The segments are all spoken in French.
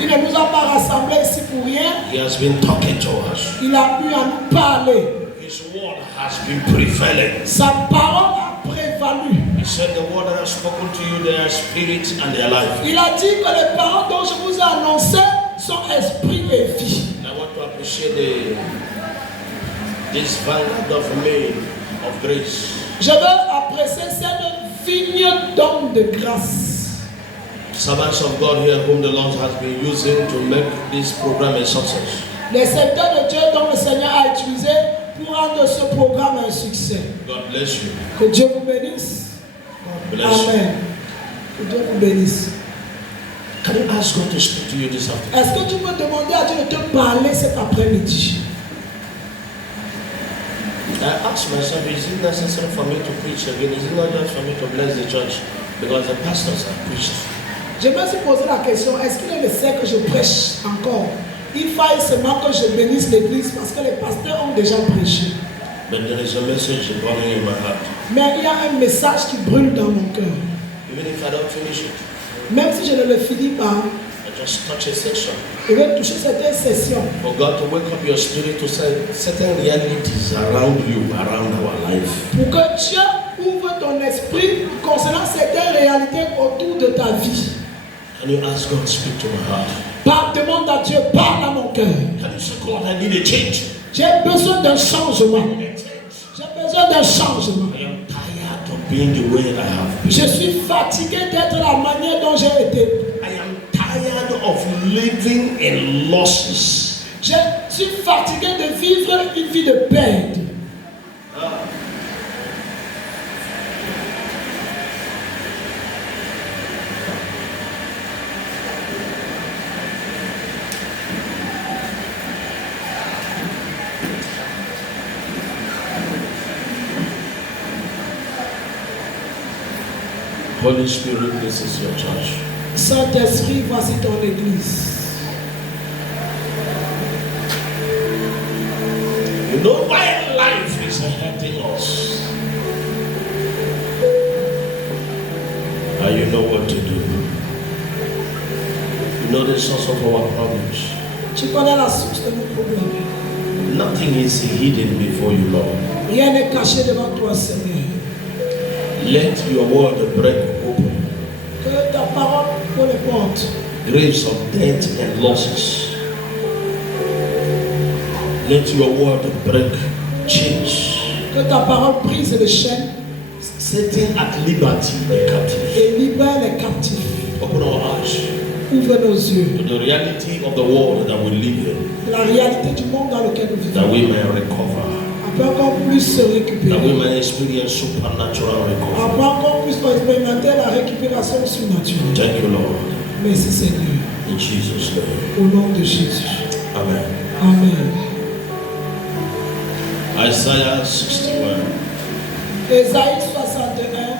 Il ne nous a pas rassemblés ici pour rien. He has been talking to us. Il a eu à nous parler. His word has been prevailing. Sa parole a prévalu. He said the word that I have spoken to you, they are spirit and they are life. Il a dit que les paroles dont je vous ai annoncées sont esprit et vie. And I want to appreciate this vanguard of men of grace. Je veux apprécier cette vigne d'hommes de grâce. Servants of God here whom the Lord has been using to make this program a success. Les secteurs de Dieu dont le Seigneur a utilisé pour rendre ce programme un succès. God bless you. Que Dieu vous bénisse. God bless Amen. Que Dieu vous bénisse. Can you ask God to speak to you this afternoon? Est-ce que tu peux demander à Dieu de te parler cet après-midi? I asked myself, is it necessary for me to preach again? Is it not just for me to bless the church? Because the pastors have preached. Je me suis posé la question, est-ce qu'il est nécessaire que je prêche encore? Il faille seulement que je bénisse l'église parce que les pasteurs ont déjà prêché. But there is a message burning in my heart. Mais il y a un message qui brûle dans mon cœur. Even if I don't finish it, Même si je ne le finis pas, I just touch a section. je vais toucher certaines sessions. For God to wake up your spirit to certain realities around you, around our life. Pour que Dieu ouvre ton esprit concernant certaines réalités autour de ta vie. Can you ask God to speak to my heart? Demande à Dieu, parle à mon cœur. Can you say, God, I need a change? J'ai besoin d'un changement. J'ai besoin d'un changement. I am tired of being the way I have been. Je suis fatigué d'être la manière dont j'ai été. I am tired of living in losses. Je suis fatigué de vivre une vie de perte. Holy Spirit, this is your church. Saint-Esprit, voici ton église. You know why life is hurting us. And you know what to do. You know the source of our problems. Tu connais la source de nos problèmes. Nothing is hidden before you, Lord. Rien n'est caché devant toi, Seigneur. Let your word break open. Que ta parole ouvre les portes. Graves of death and losses. Let your word break chains. Que ta parole brise les chaînes. Setting at liberty the captives. Et libère les captifs. Open our eyes Ouvre nos yeux. to the reality of the world that we live in, La réalité du monde dans lequel nous that vivons. we may recover, Après encore plus se that we récupérer. may experience supernatural recovery. Après encore plus expérimenter la récupération surnaturelle. Thank you, Lord. Merci Seigneur. In Jesus' name. Au nom de Jésus. Amen. Amen. Isaiah 61. Ésaïe 61.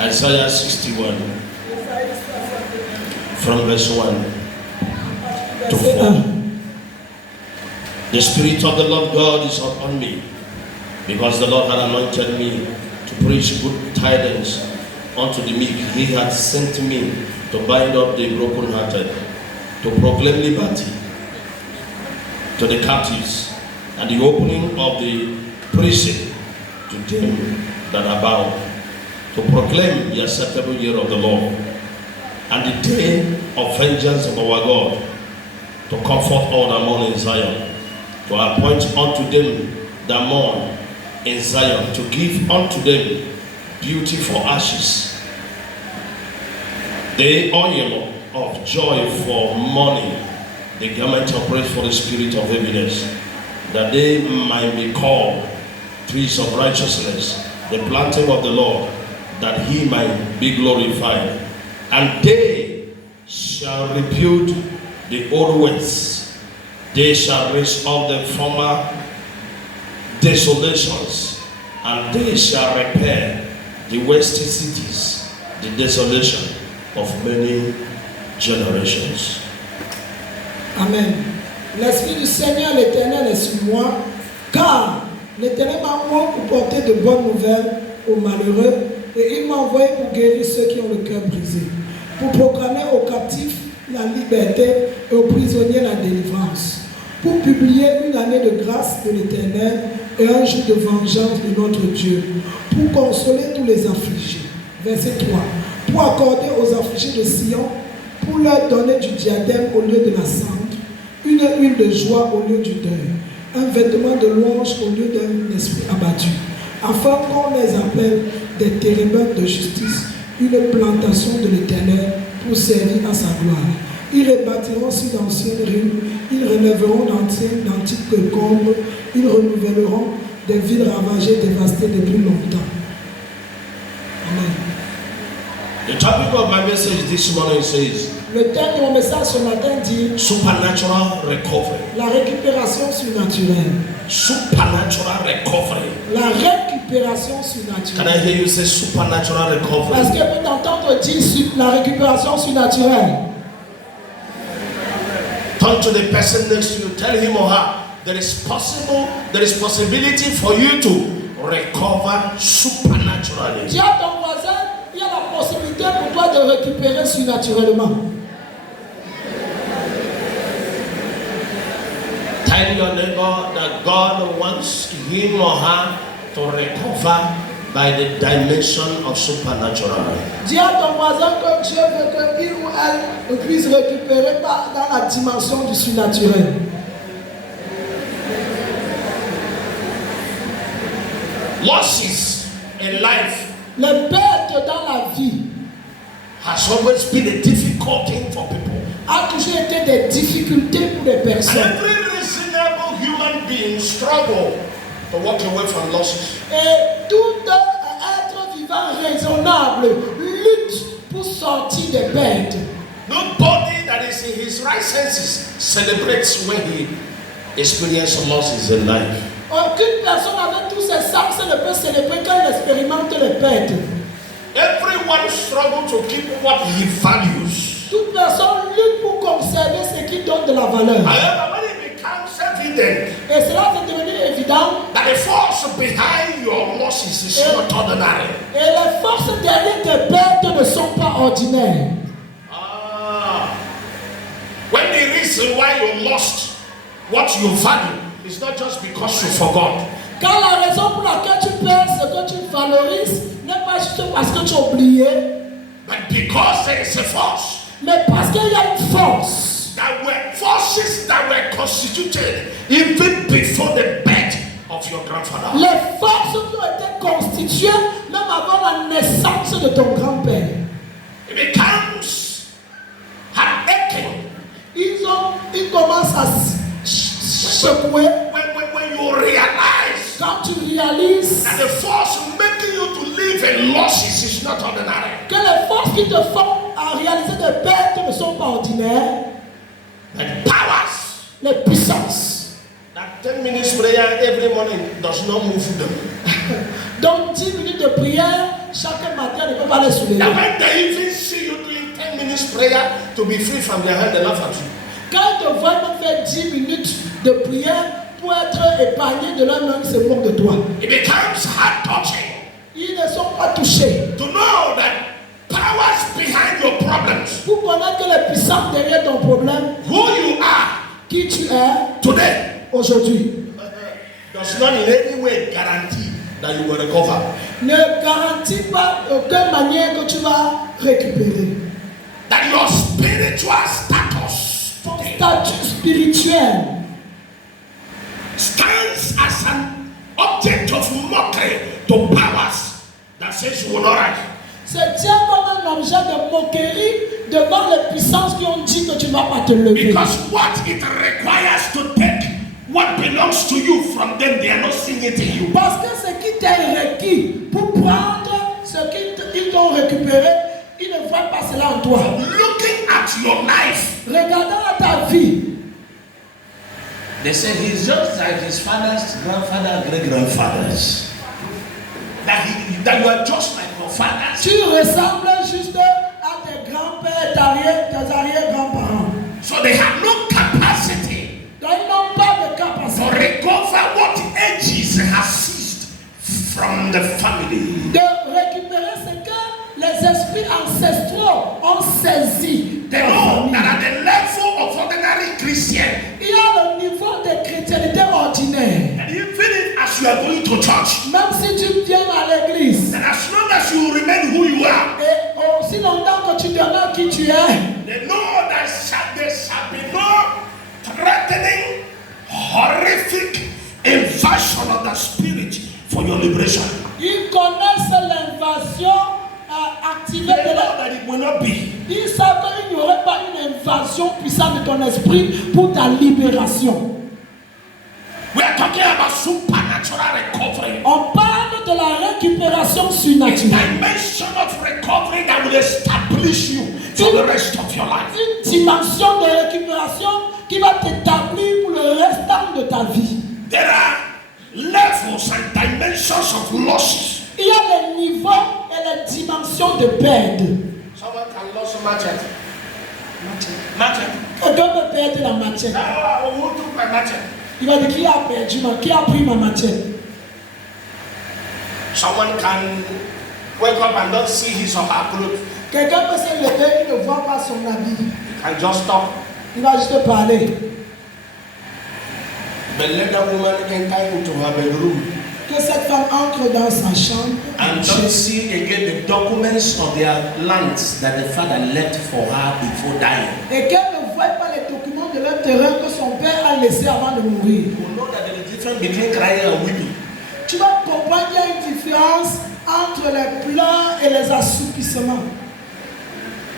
Isaiah 61 Ésaïe 61. from verse 1 to Verset 4. 1. The Spirit of the Lord God is upon me, because the Lord had anointed me to preach good tidings unto the meek. He hath sent me to bind up the brokenhearted, to proclaim liberty to the captives, and the opening of the prison to them that are bound, to proclaim the acceptable year of the Lord, and the day of vengeance of our God, to comfort all that mourn in Zion, to appoint unto them that mourn in Zion, to give unto them beauty for ashes, the oil of joy for mourning, the garment of praise for the spirit of heaviness, that they might be called trees of righteousness, the planting of the Lord, that he might be glorified. And they shall rebuild the old ways, they shall raise up the former desolations, and they shall repair the wasted cities, the desolation of many generations. Amen. L'Esprit du Seigneur l'Éternel est sur moi, car L'Éternel m'a envoyé pour porter de bonnes nouvelles aux malheureux et il m'a envoyé pour guérir ceux qui ont le cœur brisé, pour proclamer aux captifs la liberté et aux prisonniers la délivrance, pour publier une année de grâce de l'Éternel et un jour de vengeance de notre Dieu, pour consoler tous les affligés. Verset 3. Pour accorder aux affligés de Sion, pour leur donner du diadème au lieu de la cendre, une huile de joie au lieu du deuil, un vêtement de louange au lieu d'un esprit abattu, afin qu'on les appelle des térébinths de justice, une plantation de l'Éternel pour servir à sa gloire. Ils rebâtiront sur d'anciennes ruines, ils relèveront d'antiques décombres, ils renouvelleront des villes ravagées, dévastées depuis longtemps. Amen. The topic of my message this morning says Le thème de mon message ce matin dit supernatural recovery. la récupération surnaturelle. Supernatural recovery. La récupération Can surnaturelle. I hear you say supernatural Est-ce recovery? que peut entendre dire la récupération surnaturelle? Turn to the person next to you, tell him or her there is possibility for you to recover supernaturally. Dis à ton voisin, il y a la possibilité pour toi de récupérer surnaturellement. Tell your neighbor that God wants him or her to recover by the dimension of supernatural. Dis à ton voisin que Dieu veut qu'il ou elle puisse récupérer dans la dimension du surnaturel. Losses in life Les pertes dans la vie has always been a difficult thing for people. a toujours été des difficultés pour les And personnes. every reasonable human being struggle to walk away from losses. Et tout être vivant raisonnable lutte pour sortir des pertes. Nobody that is in his right senses celebrates when he experiences losses in life. Aucune personne avec tous ses sens ne peut célébrer quand il expérimente les pertes. Everyone struggles to keep what he values. Toute personne lutte pour conserver ce qui donne de la valeur. However, when it becomes evident Et cela est devenu évident. that the force behind your losses is not ordinary. Et les forces derrière tes pertes ne sont pas ordinaires. When the reason why you lost what you value is not just because you forgot. Quand la raison pour laquelle tu perds ce que tu valorises n'est pas juste parce que tu as oublié, But because there is a force, mais parce qu'il y a une force. that were forces that were constituted even before the birth of your grandfather. Les forces qui ont été constituées même avant la naissance de ton grand-père. It becomes heartbreaking Ils commencent à secouer when you realize quand tu réalises that the force making you to live in losses is not ordinary. que les forces qui te font à réaliser des pertes ne sont pas ordinaires. The powers Les puissances. that 10 minutes prayer every morning does not move them. Donc 10 minutes de prière chaque matin ne peut pas les soulever. That when they even see you doing 10 minutes prayer to be free from their hand, they laugh at you. Quand ils te voient même faire 10 minutes de prière pour être épargné de leur main, ils se moquent de toi. It becomes heart touching Ils ne sont pas touchés. to know that powers behind your problems, Pour connaître que les puissances derrière ton problème, who you are qui tu es today, aujourd'hui, does not in any way guarantee that you will recover. ne garantit pas d'aucune manière que tu vas récupérer. That your spiritual status Ton statut spirituel stands as an object of mockery to powers that says you will not rise. se tient comme un objet de moquerie devant les puissances qui ont dit que tu ne vas pas te lever. Because what it requires to take what belongs to you from them, they are not seeing it in you. Parce que ce qui t'est requis pour prendre ce qu'ils t'ont récupéré, ils ne voient pas cela en toi. Looking at your life, Regardant à ta vie, they say he's just like his father's grandfather, great-grandfathers. That you are just like your fathers. tu ressembles juste à tes grands-pères, tes arrière-grands-parents. So they have no capacity Donc ils n'ont pas de to capacité recover what ages has from the family. De récupérer ce que les esprits ancestraux ont saisi. They know that at the level of ordinary Christian, Il y a le niveau de chrétienté ordinaire. and even as you are going to church, Même si tu viens à l'église, and as long as you remain who you are, et aussi longtemps que tu demeures qui tu es, they know that there shall be no threatening, horrific invasion of the spirit for your liberation. ils connaissent l'invasion activée They de know la... that it will not be. Ils savent qu'il n'y aurait pas une invasion puissante de ton esprit pour ta libération. We are talking about supernatural recovery. On parle de la récupération A surnaturelle. dimension of recovery that will establish you for the rest of your life. Une dimension de récupération qui va t'établir pour le restant de ta vie. There are levels and dimensions of losses. Il y a les niveaux et les dimensions de perte. Someone can lose machete. Machete. Quelqu'un peut perdre la matière. Who took my machete? Il va dire qui a perdu, qui a pris ma matière. Someone can wake up and not see his or her clothes. Quelqu'un peut se lever, il ne voit pas son habit. And just stop. Il va juste parler. But let that woman enter into her bedroom Que cette femme entre dans sa chambre and don't see again the documents of their lands that the father left for her before dying. et qu'elle ne voit pas les documents de leur terrain que son père a laissé avant de mourir. You will know that there is a difference between crying and weeping. Tu vas comprendre qu'il y a une différence entre les pleurs et les assoupissements.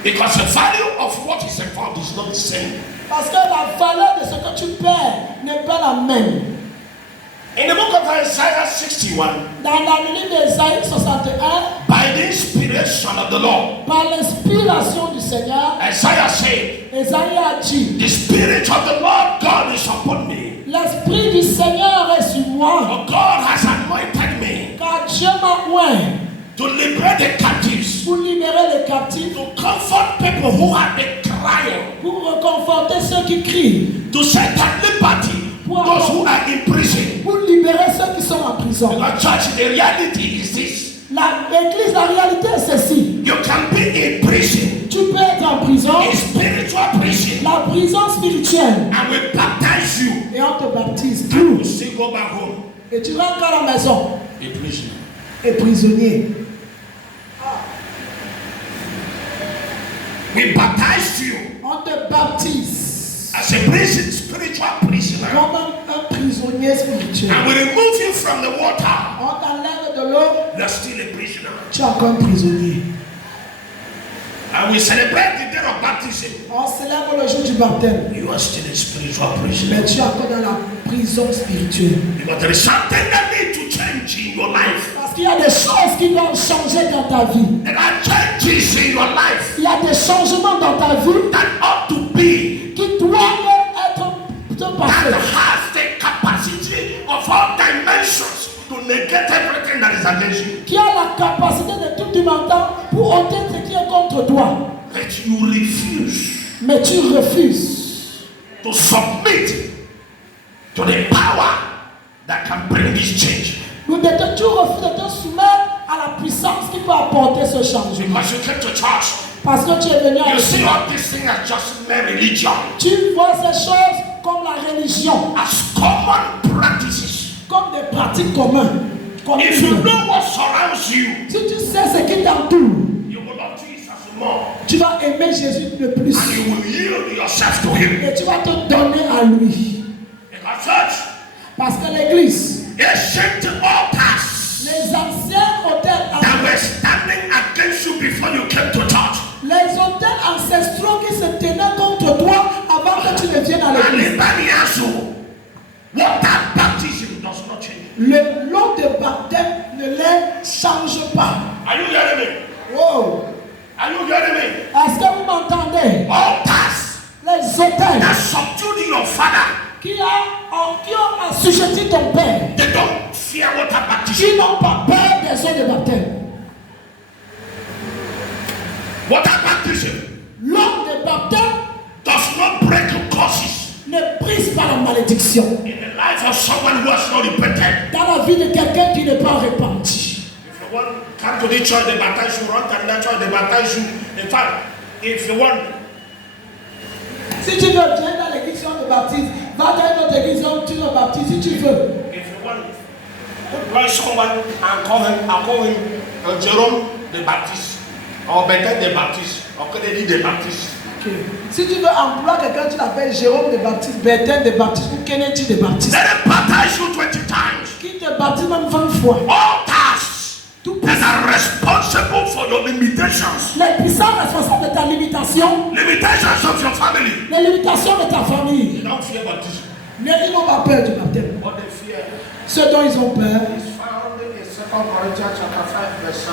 Because the value of what is involved is not the same. Parce que la valeur de ce que tu perds n'est pas la même. In the book of Isaiah 61, Dans le livre d'Ésaïe 61, by the inspiration of the Lord, par l'inspiration du Seigneur, Isaiah said, Ésaïe a dit, the Spirit of the Lord God is upon me. l'Esprit du Seigneur est sur moi, For God has anointed me car Dieu m'a oint to liberate the captives, pour libérer les captifs, to comfort people who have been crying, pour réconforter ceux qui crient, to set at liberty those who are in prison. pour libérer ceux qui sont en prison. Because church, the reality is this. L'église, la réalité est ceci. You can be in prison, Tu peux être en prison, in spiritual prison, la prison spirituelle, and we baptize you. et on te baptise. And you still go back home Et tu rentres à la maison, a prisoner. et prisonnier. We baptize you On te baptise as a prison, spiritual prisoner. comme un prisonnier spirituel. And we remove you from the water. On t'enlève de l'eau, You're still a prisoner. tu es encore un prisonnier. And we celebrate the day of baptism. On célèbre le jour du baptême, You are still a spiritual prisoner. mais tu es encore dans la prison spirituelle. Because there is something that needs to change in your life. Parce qu'il y a des choses qui doivent changer dans ta vie. There are changes in your life Il y a des changements dans ta vie that ought to be, qui doivent être that passés. has the capacity of all dimensions to negate everything that is against you. Qui a la capacité de tout dimension pour ôter ce qui est contre toi. But you refuse Mais tu refuses to submit to the power that can bring this change. tu refuses de te soumettre à la puissance qui peut apporter ce changement. Because you came to church, Parce que tu es venu à you see l'église. all these things as just mere religion, Tu vois ces choses comme la religion, as common practices. comme des pratiques communes. If you know what surrounds you, Si tu sais ce qui t'entoure, you will love Jesus more, tu vas aimer Jésus de plus. and you will yield yourself to Him. Et tu vas te donner à lui. Because church, Parce que l'église, ancient altars les anciens hôtels, that were standing against you before you came to church, les hôtels ancestraux qui se tenaient contre toi avant que tu ne viennes à and l'église. anybody else, water baptism does not change. Le lot de baptême ne les change pas. Are you hearing me? Oh, Are you hearing me? est-ce que vous m'entendez? Altars Les hôtels that subdued your father, qui ont assujetti ton père, they don't fear water baptism. qui n'ont pas peur des eaux de baptême. Water baptism L'eau de baptême does not break curses ne brise pas la malédiction. in the life of someone who has not repented. Dans la vie de quelqu'un quelqu'un qui n'est pas repenti. If you want come to the church, they baptize you. Run to the church, they baptize you. In fact, if you want, Si tu veux, viens dans l'église, on te baptise. Va dans une autre église, tu te baptises si tu veux. if you want, employ someone and call him Jerome the Baptist, or Bethel the Baptist, or Kennedy the Baptist. Okay. Si tu veux employer quelqu'un, tu l'appelles Jérôme de Baptiste, Bethel de Baptiste ou Kennedy de Baptiste. Let them baptize you 20 times. Qui te baptise même 20 fois. Altars that are responsible for your limitations. Les puissants responsables de ta limitation. Limitations of your family. Les limitations de ta famille. They don't fear baptism. Mais ils n'ont pas peur du baptême. What they fear Ce dont ils ont peur is found in 2 Corinthians chapter 5, verse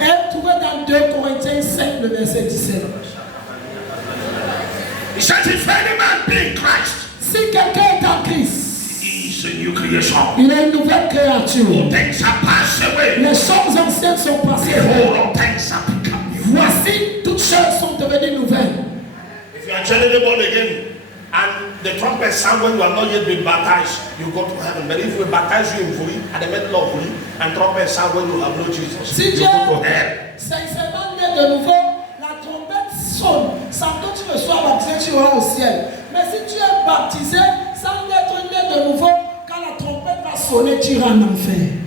17. est trouvé dans 2 Corinthiens 5, le verset 17. He says, if any man be in Christ, Si quelqu'un est en Christ, he is a new creation. il est une nouvelle créature. All things are passed away. Les choses anciennes sont passées. Behold, all things are become new. Voici, toutes choses sont devenues nouvelles. If you are genuinely born again and the trumpet sound when you have not yet been baptized, you go to heaven. But if we baptize you in Vuri, at the middle of Vuri, and trumpet sound when you have no Jesus, Si you Dieu go to hell. sincèrement né de nouveau, la trompette sonne. Sans que tu ne sois baptisé, tu iras au ciel. Mais si tu es baptisé sans être né de nouveau, quand la trompette va sonner, tu iras en enfer.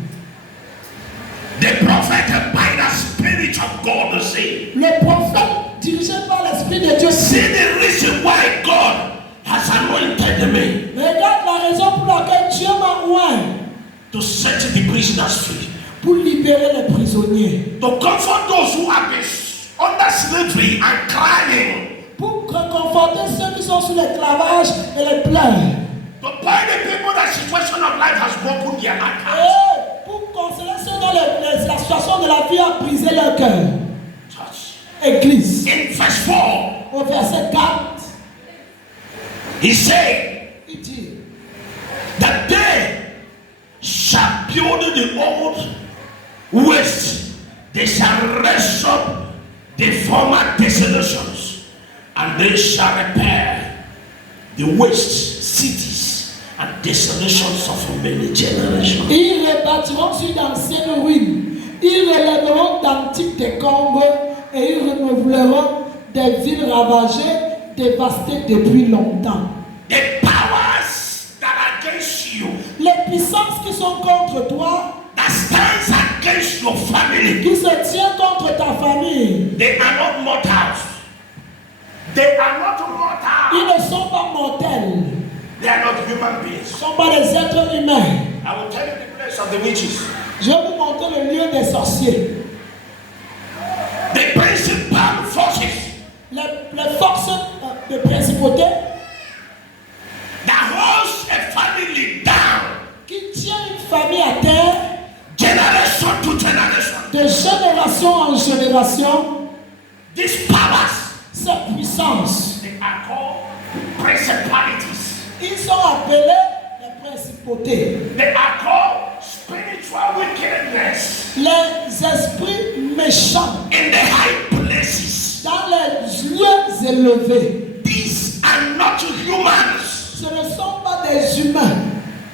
The prophet by the Spirit of God say, Le prophète dirigé par l'Esprit de Dieu see dit, the reason why God has anointed me regarde la raison pour laquelle Dieu m'a oint to set the prisoners free, pour libérer les prisonniers, to comfort those who have been under slavery and crying, pour réconforter ceux qui sont sous l'esclavage et les pleurs, to point the people that situation of life has broken their heart. et pour consoler ceux dont la situation de la vie a brisé leur cœur. Church. Église, In verse 4, au verset 4, he said il dit, that they shall build the old waste, they shall raise up the former desolations, and they shall repair the waste cities and desolations of many generations. ils rebâtiront sur d'anciennes ruines, ils relèveront d'antiques décombres et ils renouvelleront des villes ravagées, dévastées depuis longtemps. The powers that are against you, Les puissances qui sont contre toi, that stands against your family, qui se tiennent contre ta famille, they are not mortals. They are not ils mortals. ne sont pas mortels, They are not human ils ne beings. sont pas des êtres humains. I will tell you the place of the witches. Je vais vous montrer le lieu des sorciers. The principal forces Les forces de principauté that holds a family down, qui tiennent une famille à terre generation to generation. de génération en génération, These powers, cette puissance, they are called principalities. ils sont appelés les principautés, They are called spiritual wickedness les esprits méchants in the high places. dans les lieux élevés. These are not humans, Ce ne sont pas des humains,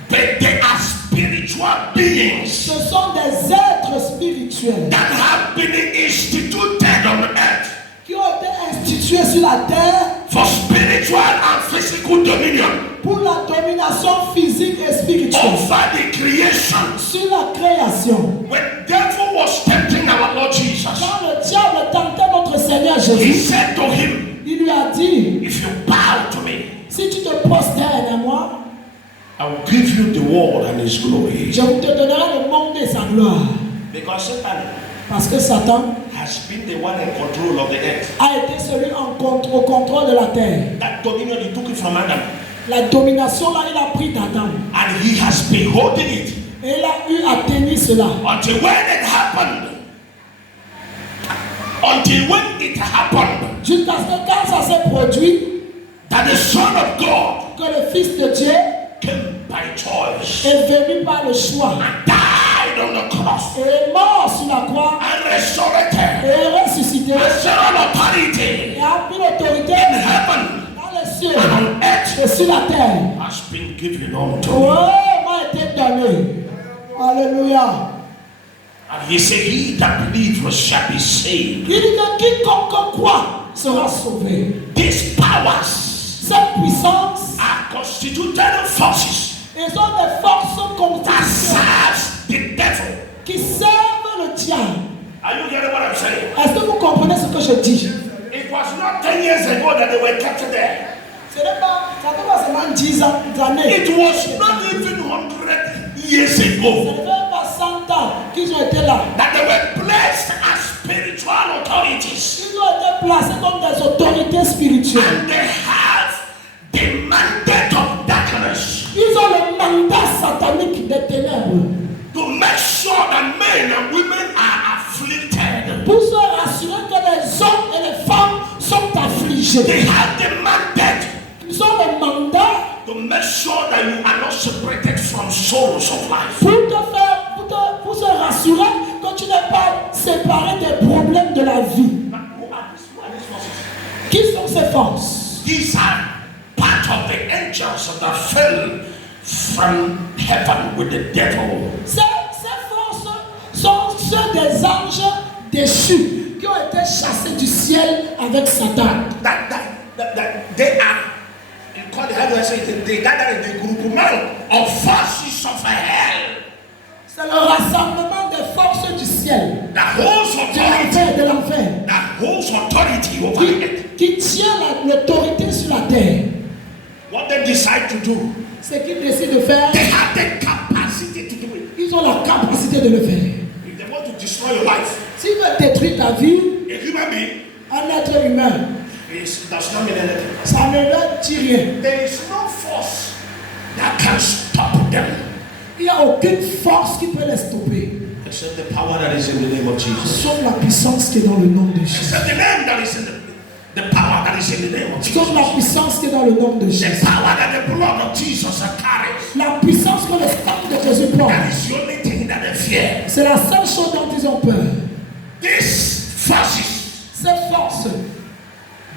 but they are spiritual beings ce sont des êtres spirituels that have been instituted on earth qui ont été institués sur la terre for spiritual and physical dominion pour la domination physique et spirituelle over the creation. sur la création. When devil was tempting our Lord Jesus, Quand le diable tentait notre Seigneur he Jésus, said to him, il lui a dit, if you bow to me, si tu te prosternes à moi, I will give you the world and his glory. je te donnerai le monde et sa gloire. Because Satan Parce que Satan has been the one in control of the earth. a été celui au contrôle de la terre. That dominion, he took it from Adam. La domination là, il a pris d'Adam. And he has been holding it Et il a eu à tenir cela. until when it happened. Until when it happened Jusqu'à ce que quand ça s'est produit, that the Son of God que le Fils de Dieu came by choice est venu par le choix and died on the cross et est mort sur la croix and resurrected et est ressuscité and set on authority et a pris l'autorité in heaven dans les cieux and on earth et sur la terre. has been given unto Oh, me. m'a été donné. Alléluia. And he said, he that believes shall be saved. Il dit que quiconque croit sera sauvé. These powers Cette puissance, are constituted forces ils sont des forces that constitutionnelles serve the devil. qui servent le diable. Are you hearing what I'm saying? Est-ce que vous comprenez ce que je dis? It was not 10 years ago that they were kept there. Ça fait pas seulement 10 ans, d'années. It was not even 100 years Ça ago ne fait pas 100 ans qu'ils ont été là. that they were placed as spiritual authorities. Ils ont été placés comme des autorités spirituelles. And they have the mandate of darkness Ils ont le mandat satanique des ténèbres to make sure that men and women are afflicted. pour se rassurer que les hommes et les femmes sont affligés. They have the mandate Ils ont le mandat to make sure that you are not separated from souls of life. pour se rassurer que tu n'es pas séparé des problèmes de la vie. But who are these forces? Qui sont ces forces? These are part of the angels that fell from heaven with the devil. Ces forces sont ceux des anges déchus qui ont été chassés du ciel avec Satan. That they are, how do I say it? They gather in the groupement of forces of hell. C'est le rassemblement des forces du ciel, That holds de l'enfer, that holds authority over the earth. qui tient l'autorité sur la terre. What they decide to do, Ce qu'ils décident de faire, they have the capacity to do it. ils ont la capacité de le faire. If they want to destroy your life, S'ils veulent détruire ta vie, a human being, un être humain, it does not mean anything. ça ne leur dit rien. There is no force that can stop them Il n'y a aucune force qui peut les stopper, except the power that is in the name of Jesus. sauf la puissance qui est dans le nom de Jésus. Except the name that is in the power that is in the name of Jesus. Sauf la puissance qui est dans le nom de The Jésus. power that the blood of Jesus carries. La puissance que le sang de Jésus porte, That is the only thing that they fear. c'est la seule chose dont ils ont peur. These forces, Ces forces,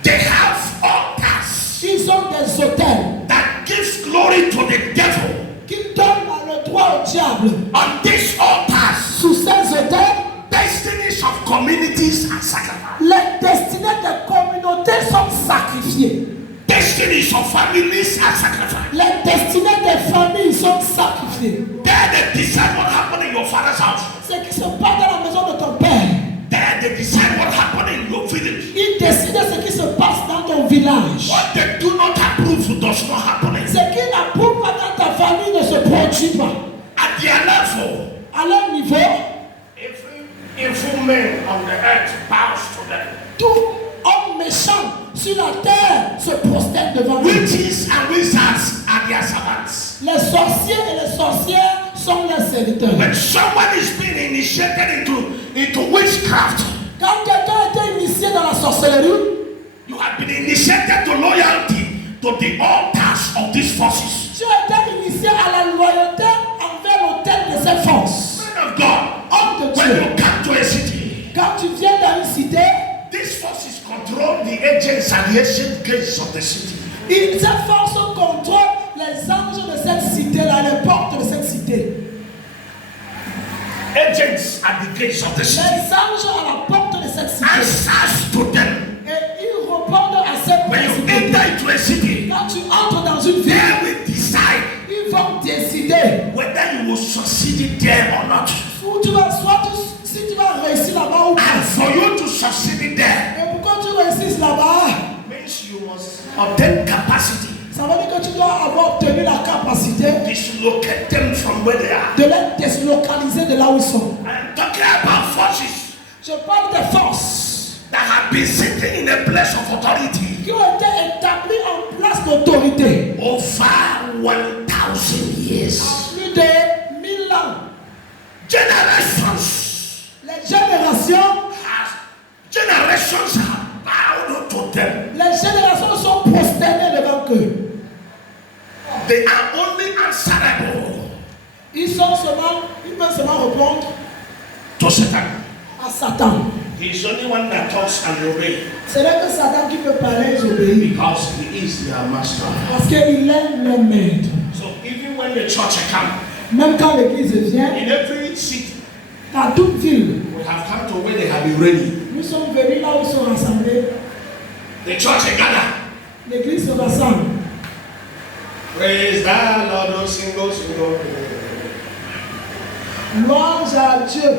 they have altars ils ont des autels that gives glory to the devil. qui donnent le droit au diable. On these altars, Sous ces autels, destinies of communities are sacrificed. les destinées des communautés sont sacrifiées. Destinies of families are sacrificed. Les destinées des familles sont sacrifiées. There they decide what happened in your father's house. Ce qui se passe dans la maison de ton père, There they decide what happened in your village. ils décident ce qui se passe dans ton village. What they do not approve does not happen. Ce qui n'approuve pas dans ta famille ne se produit pas. At their level, À leur niveau, every evil man on the earth bows to them. tout homme méchant sur la terre se prosterne devant eux. Witches and wizards are their servants. Les sorciers et les sorcières sont leurs serviteurs. When someone is being initiated into witchcraft, Quand quelqu'un a été initié dans la sorcellerie, you have been initiated to loyalty to the altars of these forces. tu as été initié à la loyauté envers l'autel de ces forces. Man of God, Homme de when Dieu, you come to a city, quand tu viens dans une cité, these forces control the agents and the ancient gates of the city. ces forces contrôlent les anges de cette cité-là, les portes de cette cité. Agents at the gates of the city. Les anges à la porte de cette cité. Answers to them. Et ils répondent à cette When you principauté. enter into a city, Quand tu entres dans une ville, they will decide ils vont décider whether you will succeed there or not. où tu vas, si tu vas réussir là-bas ou pas. And for you to succeed there, Et pourquoi tu réussis là-bas? means you must obtain capacity. Ça veut dire que tu dois avoir obtenu la capacité Dislocate them from where they are. de les déslocaliser de là où ils sont. I'm talking about forces Je parle des forces that have been sitting in a place of authority qui ont été établies en place d'autorité over 1,000 years. plus de 1000 ans. Generations Les générations have bowed to them. Les générations sont prosternées devant eux. They are only answerable Ils peuvent seulement répondre to Satan. à Satan. He's the only one that talks and obeys Ce n'est que Satan qui peut parler et obéir. because he is their master. Parce qu'il est le maître. So even when the church comes, Même quand l'église vient, in every city, dans toute ville, we have come to where they have been ready. nous sommes venus là où ils sont rassemblés. The church in Ghana. L'église se rassemble. Praise the Lord, oh, sing, oh, sing, oh. Louange à Dieu.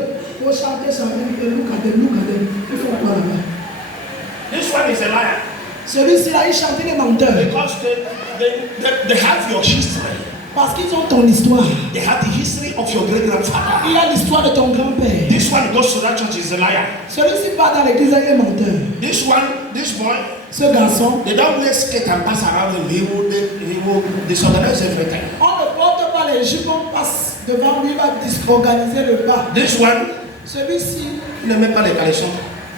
Pour chanter ça, look at them. Il faut quoi là-bas? This one is a liar. Celui-ci-là, il chante les menteurs. Because they have your history. Parce qu'ils ont ton histoire. They have the history of your great grandfather. Il y a l'histoire de ton grand-père. This one goes to that church is a liar. Celui-ci part dans l'église, il est menteur. This boy, Ce garçon, they don't wear skate and pass around him. He will disorganize everything. on ne porte pas les jupes, on passe devant lui, il va disorganiser le bas. This one, Celui-ci, il ne met pas les caleçons.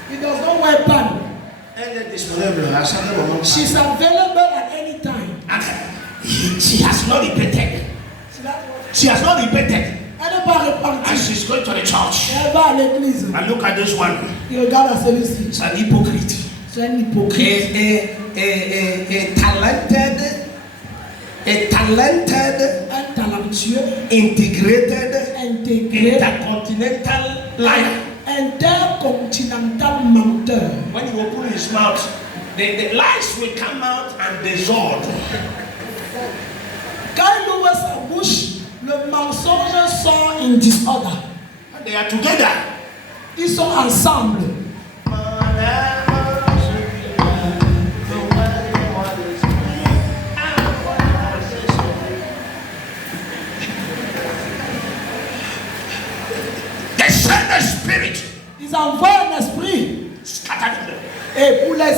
he does not wear pants. Elle est disponible à chaque moment. She's available at any time. And she has not repented. She has not repented. Elle n'est pas repentie. And she's going to the church. Elle va à l'église. And look at this one. Il regarde à celui-ci. It's an hypocrite. C'est un hypocrite. A talented, Un talentueux, integrated, intégré, intercontinental liar. intercontinental menteur. When you open his mouth, the lies will come out and dissolve. Quand il ouvre sa bouche, le mensonge sort in disorder. And they are together. Ils sont ensemble. They send the spirit. Ils envoient un esprit Scatter them. et pour les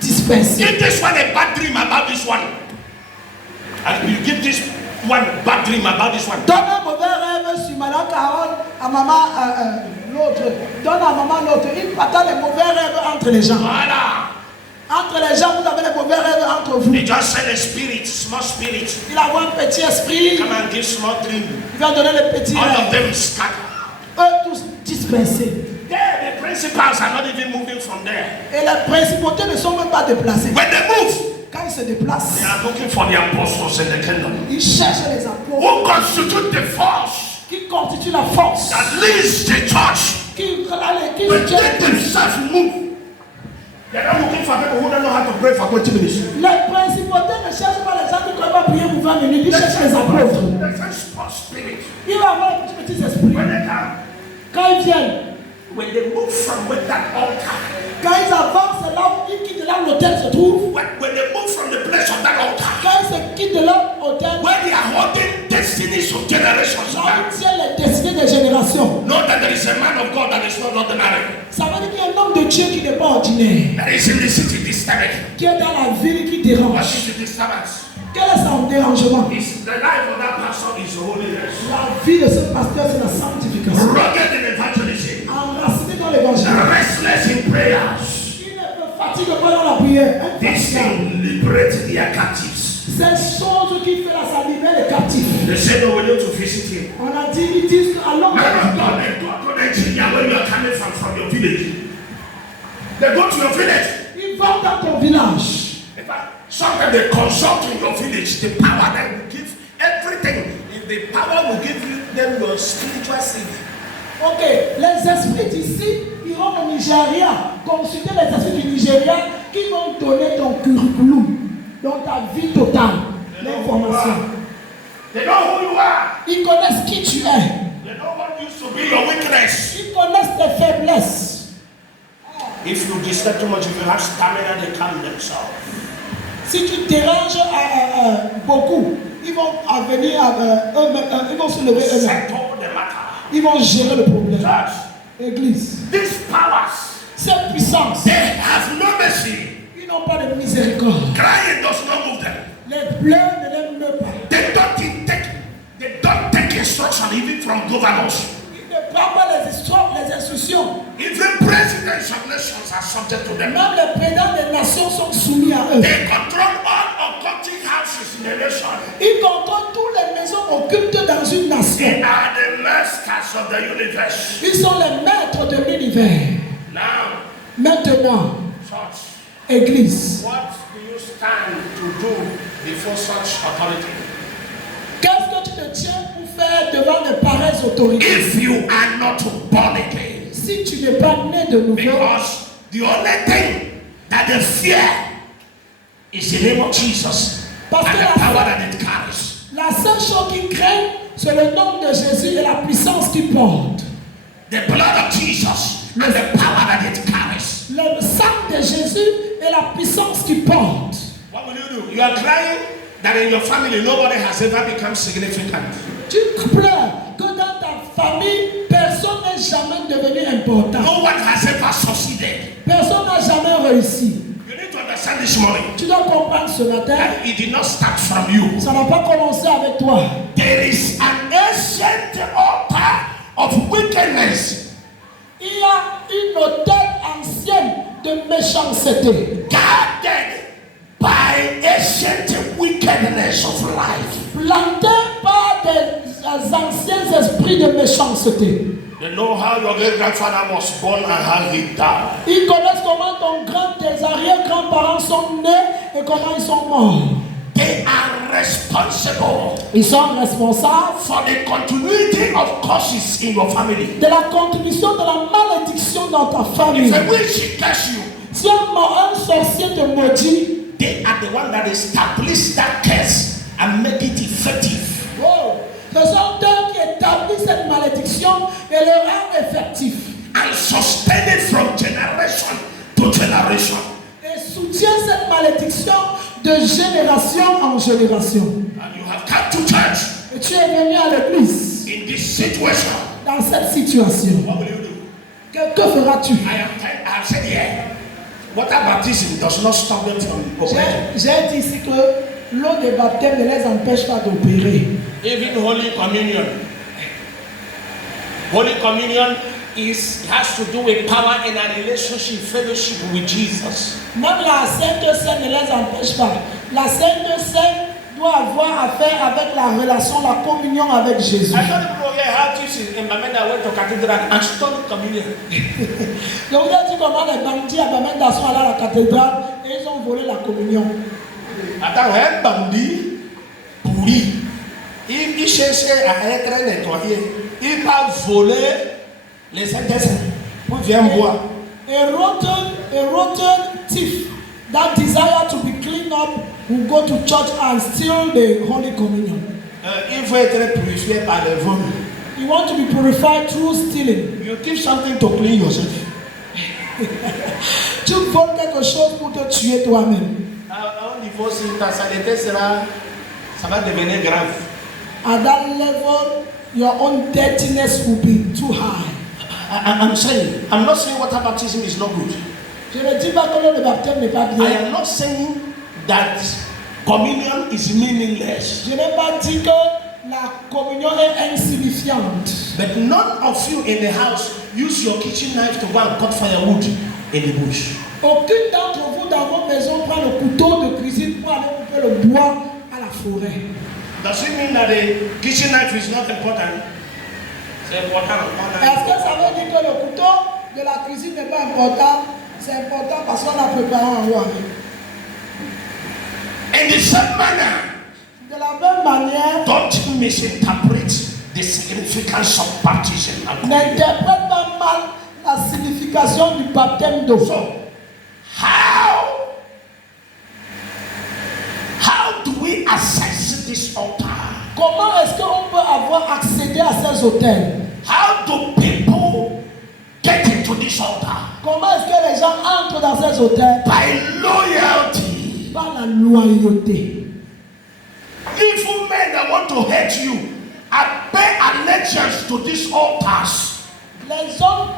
disperser. Give this one a bad dream about this one. And you give this one bad dream about this one. Donne un mauvais rêve sur Madame Carole, à maman l'autre. Donne à maman l'autre. Il partage les mauvais rêves entre les gens. Voilà. Entre les gens, vous avez les mauvais rêves entre vous. They just send a spirit, small spirit. Il envoie un petit esprit. Come and give small dream. Il va donner les petits All of rêves. them scatter. Eux tous dispersés. There, the principals are not even moving from there. Et les principautés ne sont même pas déplacées. When they move, Quand ils se déplacent, they are looking for the apostles in the kingdom. ils cherchent les apôtres Who constitute the force qui constituent la force. that leads the church. Qui When they themselves move, they are not looking for people who don't know how to pray for 20 minutes. Les principautés ne cherchent pas les gens qui ne peuvent pas prier pour 20 minutes. Ils cherchent les apôtres. The first spirit. Il va avoir un petit esprit. When they come, Quand ils viennent, when they move from where that altar, quand ils avancent, c'est là où ils quittent là où l'hôtel se trouve. when they move from the place of that altar, Quand ils se quittent de leur hôtel, where they are holding destinies of generations là back, où tient les destinées des générations. know that there is a man of God that is not ordinary. Ça veut dire qu'il y a un homme de Dieu qui n'est pas ordinaire. That is in the city disturbing. Qui est dans la ville qui What dérange. is the disturbance? Quel est son dérangement? Is the life of that person is holiness. La vie de ce pasteur, c'est la sanctification. Rugged in evangelism. Enraciné dans l'évangile. Restless in prayers. Il ne se fatigue pas dans la prière. This thing liberates their captives. Ces choses qui fait la ça libère les captifs. They say no, we need to visit him. On a dit, ils disent que allons. Man of God, they go to Nigeria where you are coming from your village. They go to your village. Ils vont dans ton village. In fact, sometimes they consult in your village the power that will give everything. If the power will give you them your spiritual seed. Ok, les esprits d'ici iront au Nigeria, consulter les esprits du Nigeria qui vont donner ton curriculum, dans ta vie totale, l'information. They know who you are. Ils connaissent qui tu es. They know what used to be your weakness. Ils connaissent tes faiblesses. If you disturb too much, if you have stamina, they calm themselves. Si tu déranges beaucoup, ils vont venir eux-mêmes, ils vont se lever eux-mêmes. Settle the matter. Ils vont gérer le problème. Church, Église, these powers, cette puissance, they have no mercy. ils n'ont pas de miséricorde. Crying does not move them. Les pleurs ne les meurent pas. They don't take instruction even from governors. Ils ne prennent pas les instructions. Even presidents of nations are subject to them. Même les présidents des nations sont soumis à eux. They control all occultic houses in the nation. Ils contrôlent toutes les maisons occultes dans une nation. They are the masters of the universe. Ils sont les maîtres de l'univers. Now, Maintenant, church, Église, what do you stand to do before such authority? qu'est-ce que tu te tiens pour faire devant de pareilles autorités. If you are not born again. Si tu n'es pas né de nouveau. Because the only thing that they fear is the name of Jesus and the power that it carries. La seule chose qu'ils craignent, c'est le nom de Jésus et la puissance qu'il porte. The blood of Jesus and the power that it carries. Le sang de Jésus et la puissance qu'il porte. What will you do? You are crying that in your family nobody has ever become significant. Tu pleures que dans ta famille, personne n'est jamais devenu important. No one has ever succeeded. Personne n'a jamais réussi. You need to understand this morning. Tu dois comprendre ce matin. That it did not start from you. Ça n'a pas commencé avec toi. There is an ancient altar of wickedness. Il y a une autel ancienne de méchanceté. Guarded by ancient wickedness of life. Planté par des anciens esprits de méchanceté. They know how your great grandfather was born and how he died. Ils connaissent comment tes arrière-grands-parents sont nés et comment ils sont morts. They are responsible. Ils sont responsables for the continuity of curses in your family. De la contribution de la malédiction dans ta famille. If a witch curse you, si un sorcier te maudit, they are the one that established that curse and make it effective. Oh, ce sont eux qui établissent cette malédiction et le rend effectif. And sustain it from generation to generation. Et soutient cette malédiction de génération en génération. And you have come to church. Et tu es venu à l'église. In this situation. Dans cette situation. What will you do? Que feras-tu? I have said here. Water baptism does not stop them from operating. J'ai dit ici que l'eau de baptême ne les empêche pas d'opérer. Even Holy Communion. Holy Communion has to do with power and a relationship, fellowship with Jesus. Même la Sainte Seine ne les empêche pas. La Sainte Seine doit avoir affaire avec la relation, la communion avec Jésus. I don't know how this in Bamenda went to cathedral and studied communion. Donc il a dit comment les bandits à Bamenda sont allés à la cathédrale et ils ont volé la communion. Attends, un bandit pourri. Il cherchait à être nettoyé. Il va voler les Saint-Esprit pour venir boire. A rotten thief that desire to be cleaned up will go to church and steal the Holy Communion. Il faut être purifié par le vol. You want to be purified through stealing. You give something to clean yourself. Tu voles quelque chose pour te tuer toi-même. À un niveau, si ta saleté sera, ça va devenir grave. At that level, your own dirtiness will be too high. I'm not saying water baptism is not good. Je ne dis pas que le baptême n'est pas bien. I am not saying that communion is meaningless. Je n'ai pas dit que la communion est insignifiante. But none of you in the house use your kitchen knife to go and cut firewood in the bush. Aucune d'entre vous dans vos maisons prend le couteau de cuisine pour aller couper le bois à la forêt. Does it mean that the kitchen knife is not important? C'est important. Est-ce que ça veut dire que le couteau de la cuisine n'est pas important? C'est important parce qu'on a préparé un roi. In the same manner, de la même manière, don't misinterpret the significance of baptism. N'interprète pas mal la signification du baptême d'eau. So, how do we access this altar? Comment est-ce qu'on peut avoir accédé à ces autels? How do people get into this altar? Comment est-ce que les gens entrent dans ces autels? By loyalty. Par la loyauté. Evil men that want to hurt you pay allegiance to these altars. Les hommes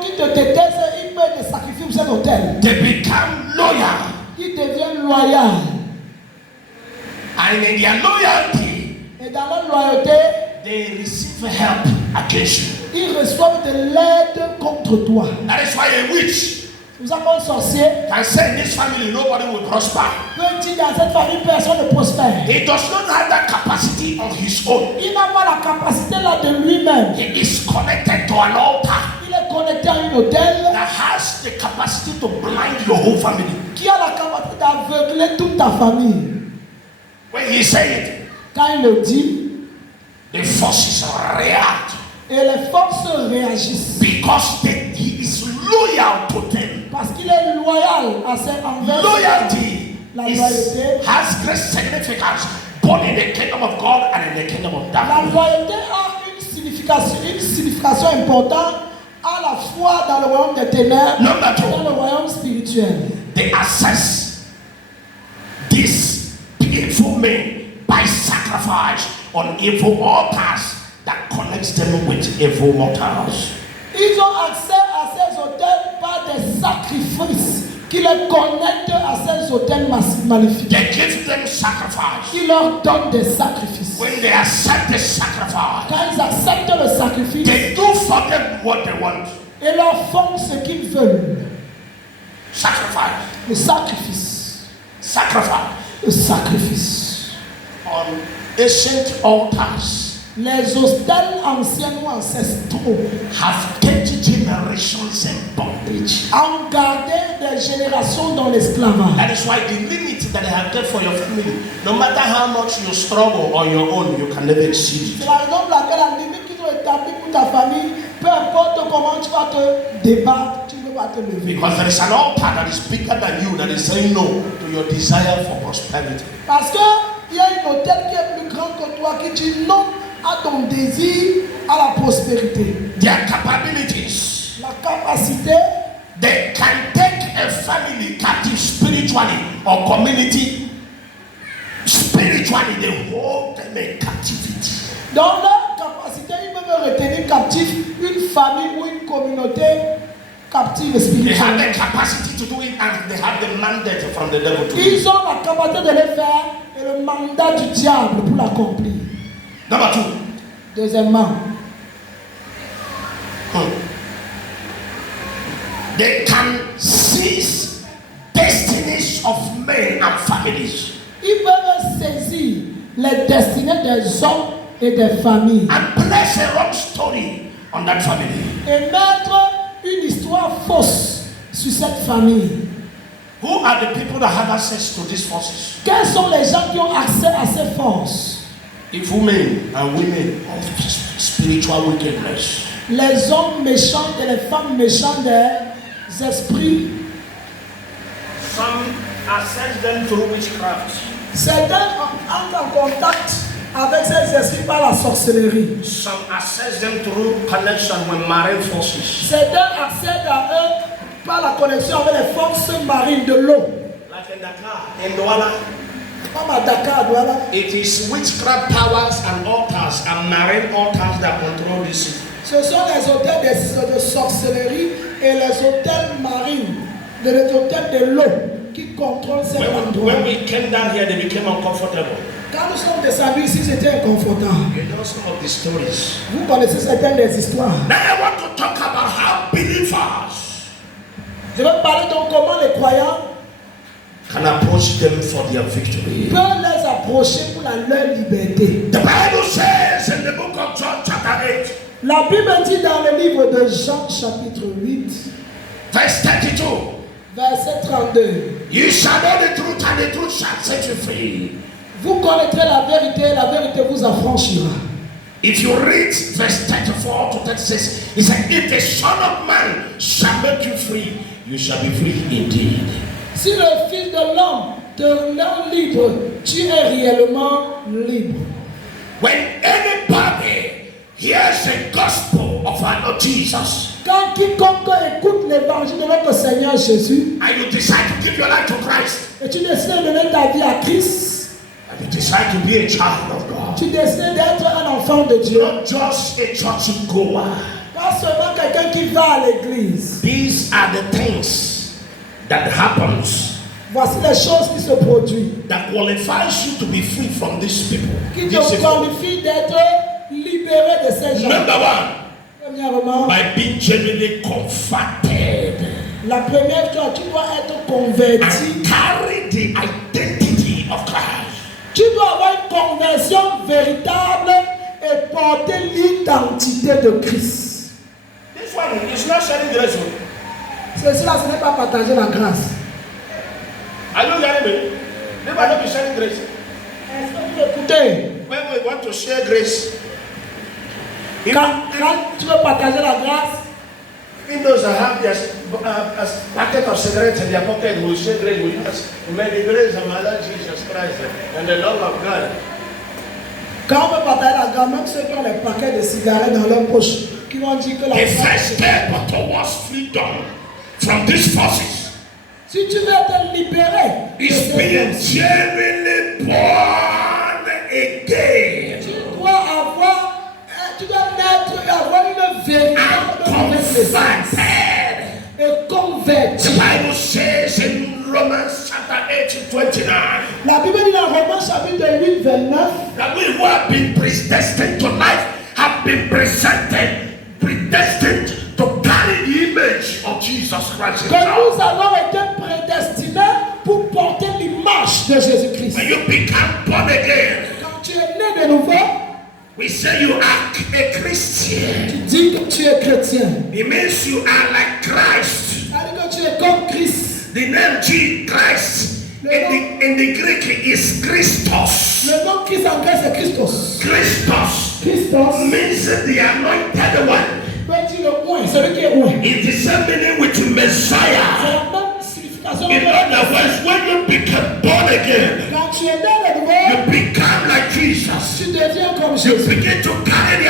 qui te détestent, ils paient des sacrifices pour cet autel. They become loyal. Ils deviennent loyaux. And in their loyalty, et dans leur loyauté, they receive help against you. Ils reçoivent de l'aide contre toi. That is why a witch Vous avez un sorcier. can say in this family nobody will prosper. Peut dire dans cette famille personne ne prospère. He does not have that capacity of his own. Il n'a pas la capacité là de lui-même. He is connected to an altar. Il est connecté à une autel That has the capacity to blind your whole family. qui a la capacité d'aveugler toute ta famille. When he say it, quand il le dit, the forces react. Et les forces réagissent. Because he is loyal to them. Parce qu'il est loyal à ses envers. Loyalty La loyauté has great significance both in the kingdom of God and in the kingdom of La darkness. loyauté a une signification importante à la fois dans le royaume des ténèbres et dans le royaume spirituel. They assess these evil men by sacrifice on evil altars that connects them with evil mortals. Ils ont accès à ces autels par des sacrifices qui les connectent à ces autels maléfiques. They give them sacrifice. Ils leur donnent des sacrifices. When they accept the sacrifice, Quand ils acceptent le sacrifice, they do for them what they want. et leur font ce qu'ils veulent. Sacrifice. Le sacrifice. Sacrifice. Le sacrifice. On ancient altars. Les autels anciens ou ancestraux Have kept generations in bondage. ont gardé des générations dans l'esclavage. That is why the limit that they have kept for your family, no matter how much you struggle on your own, you can never exceed C'est it. la raison pour laquelle la limite qu'ils ont établie pour ta famille, peu importe comment tu vas te débattre, tu ne vas pas te lever. Because there is an altar that is bigger than you that is saying no to your desire for prosperity. Parce qu'il y a une autel qui est plus grand que toi qui dit non à ton désir, à la prospérité. Their capabilities, La capacité, they can take a family captive spiritually or community. Spiritually, they hold them in captivity. dans leur capacité, ils peuvent retenir captif une famille ou une communauté captive They have spirituelle. the capacity to do it and they have the mandate from the devil to do it. Ils ont la capacité de le faire et le mandat du diable pour l'accomplir. Number two. Deuxièmement, They can seize destinies of men and families ils peuvent saisir les destinées des hommes et des familles and place a wrong story on that family. et mettre une histoire fausse sur cette famille. Who are the people that have access to these forces? Quels sont les gens qui ont accès à ces forces? Evil men and women of spiritual wickedness. Les hommes méchants et les femmes méchantes des esprits. Some access them through witchcraft. Certains entrent en contact avec ces esprits par la sorcellerie. Some access them through connection with marine forces. Certains accèdent à eux par la connexion avec les forces marines de l'eau. Like in Dakar, in Douala. Comme à Dakar, Douala. It is witchcraft powers and altars and marine altars that control this city. Ce sont les hôtels de sorcellerie et les hôtels marines, les hôtels de l'eau qui contrôlent ces endroits. When we came down here, they became uncomfortable. Quand nous sommes descendus ici, c'était inconfortable. You know some of the stories. Vous connaissez certaines des histoires. Now I want to talk about how believers Je vais parler donc comment les croyants can approach them for their victory. peuvent les approcher pour leur liberté. The Bible says in the book of John chapter 8, La Bible dit dans le livre de Jean chapitre 8, verse 32, verset 32. you shall know the truth and the truth shall set you free. Vous connaîtrez la vérité vous affranchira. If you read verse 34 to 36, it says, if the Son of Man shall make you free, you shall be free indeed. Si le Fils de l'homme te rend libre, tu es réellement libre. When anybody hears the gospel of our Lord Jesus, Quand quiconque écoute l'évangile de notre Seigneur Jésus, and you decide to give your life to Christ, et tu décides de donner ta vie à Christ, and you decide to be a child of God, tu décides d'être un enfant de Dieu, not just a church goer. pas seulement quelqu'un qui va à l'église. These are the things that happens Voici les choses qui se produisent, that qualifies you to be free from these people. qui te These people. qualifient d'être libéré de ces gens. Number one, Premièrement, by being genuinely converted la première chose, tu dois être converti. and carry the identity of Christ. Tu dois avoir une conversion véritable et porter l'identité de Christ. This one is not sharing grace. Cela, ce n'est pas partager la grâce. Are you hearing me? They might not be sharing grace. Est-ce que vous écoutez? When we want to share grace, Quand tu veux partager la grâce, Even those that have their a packet of cigarettes in their pocket will say grace with us. May the grace of our Lord Jesus Christ and the love of God. quand on veut partager la grâce, même ceux qui ont les paquets de cigarettes dans leur poche, qui vont dire que la The grâce, first step towards freedom from these forces si tu veux te libérer de is ces being forces, genuinely born again tu dois naître et avoir une véritable and naissance converted. et converti. The Bible says in Romans chapter 8:29 La Bible dit dans Romains chapitre 8, 29, that we who have been predestined to life have been predestined to carry the image of Jesus Christ que himself. nous avons été prédestinés pour porter l'image de Jésus-Christ. When you become born again, Quand tu es né de nouveau, we say you are a Christian. tu dis que tu es chrétien. It means you are like Christ. C'est-à-dire que tu es comme Christ. The name Christ in the Greek is Christos. Le nom Christ en grec c'est Christos. Christos Christos means the anointed one. peut dire le oint, celui qui est oint. It's the same meaning with C'est Messiah. la même signification. In other words, when you become born again, Quand tu es né de nouveau, you become like Jesus. tu deviens comme You Jésus. begin to carry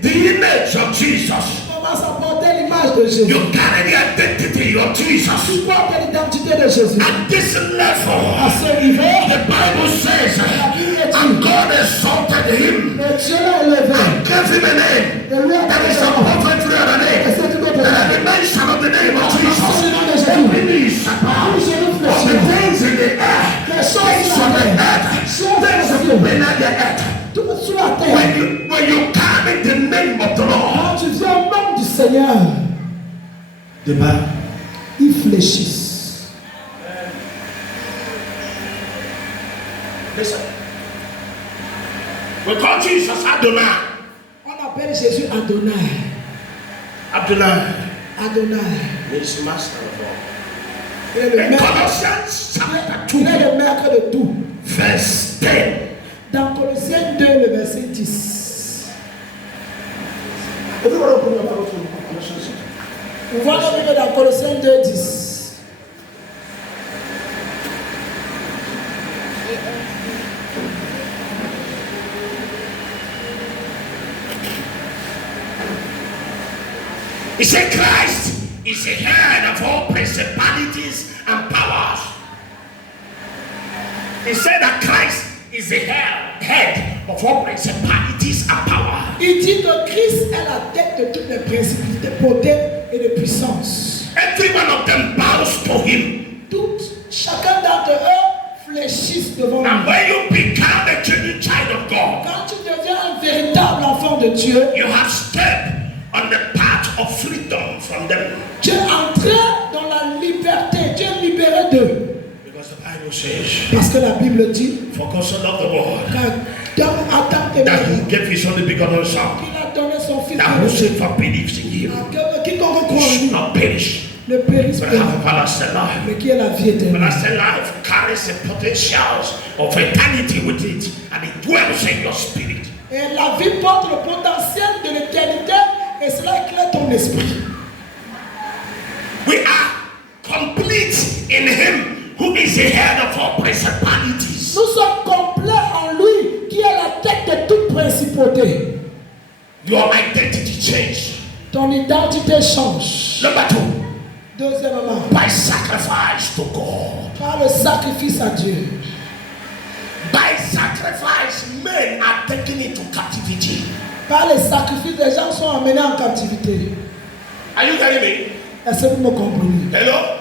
the image of Jesus. Tu commences à porter l'image de Jésus. You carry the identity of Jesus. Tu portes l'identité de Jésus. At this level, À ce niveau, the Bible says, and God exalted him le Dieu l'a élevé. and gave him a name Et lui a that donné is son nom. above every other Et name. c'est tout autre That at chose. the mention of the name of C'est le Jesus, nom de Jésus. every knee shall bow Tous les genoux of the fléchiront. things in the air, Les choses things sur on la the terre, earth, choses things sur la terre, beneath the earth. tout sur la terre. When you carry the name of the Lord, Quand tu viens au nom du Seigneur, the Bible. ils fléchissent. Listen. We call Jesus Adonai. On appelle Jésus Adonai. Adonai Adonai. means master of all. Il est le In maître. Colossians chapter Il est 2, le maître de tout. verse 10. Dans Colossiens 2, le verset 10. Everyone open your Bible to Colossians. On voit la Bible dans Colossiens 2, 10. He said Christ is the head of all principalities and powers. He said that Christ is the head of all principalities and powers. Il dit que Christ est la tête de toutes les principautés, potères et de puissance. Every one of them bows to him. Chacun d'entre eux fléchissent devant lui. And when you become a genuine child of God, Quand tu deviens un véritable enfant de Dieu, you have stepped on the path of freedom from them. tu es entré dans la liberté. Tu es libéré d'eux. Because the Bible says, Parce que la Bible dit for God so loved the world, qu'Adam that he gave his only begotten son, qu'il a donné son fils that whosoever believes in him quiconque croit en should lui not perish, ne périsse but pas, have everlasting life. mais qui est la vie éternelle. Everlasting life carries the potentials of eternity with it, and it dwells in your spirit. Et la vie porte le potentiel de l'éternité et cela éclaire ton esprit. We are complete in him who is the head of all principalities. Nous sommes complets en lui qui est la tête de toute principauté. Your identity changed. Ton identité change. Number 2, Deuxièmement, by sacrifice to God. par le sacrifice à Dieu. By sacrifice, men are taken into captivity. Par le sacrifice, les gens sont emmenés en captivité. Are you hearing me? Est-ce que vous me comprenez? Hello?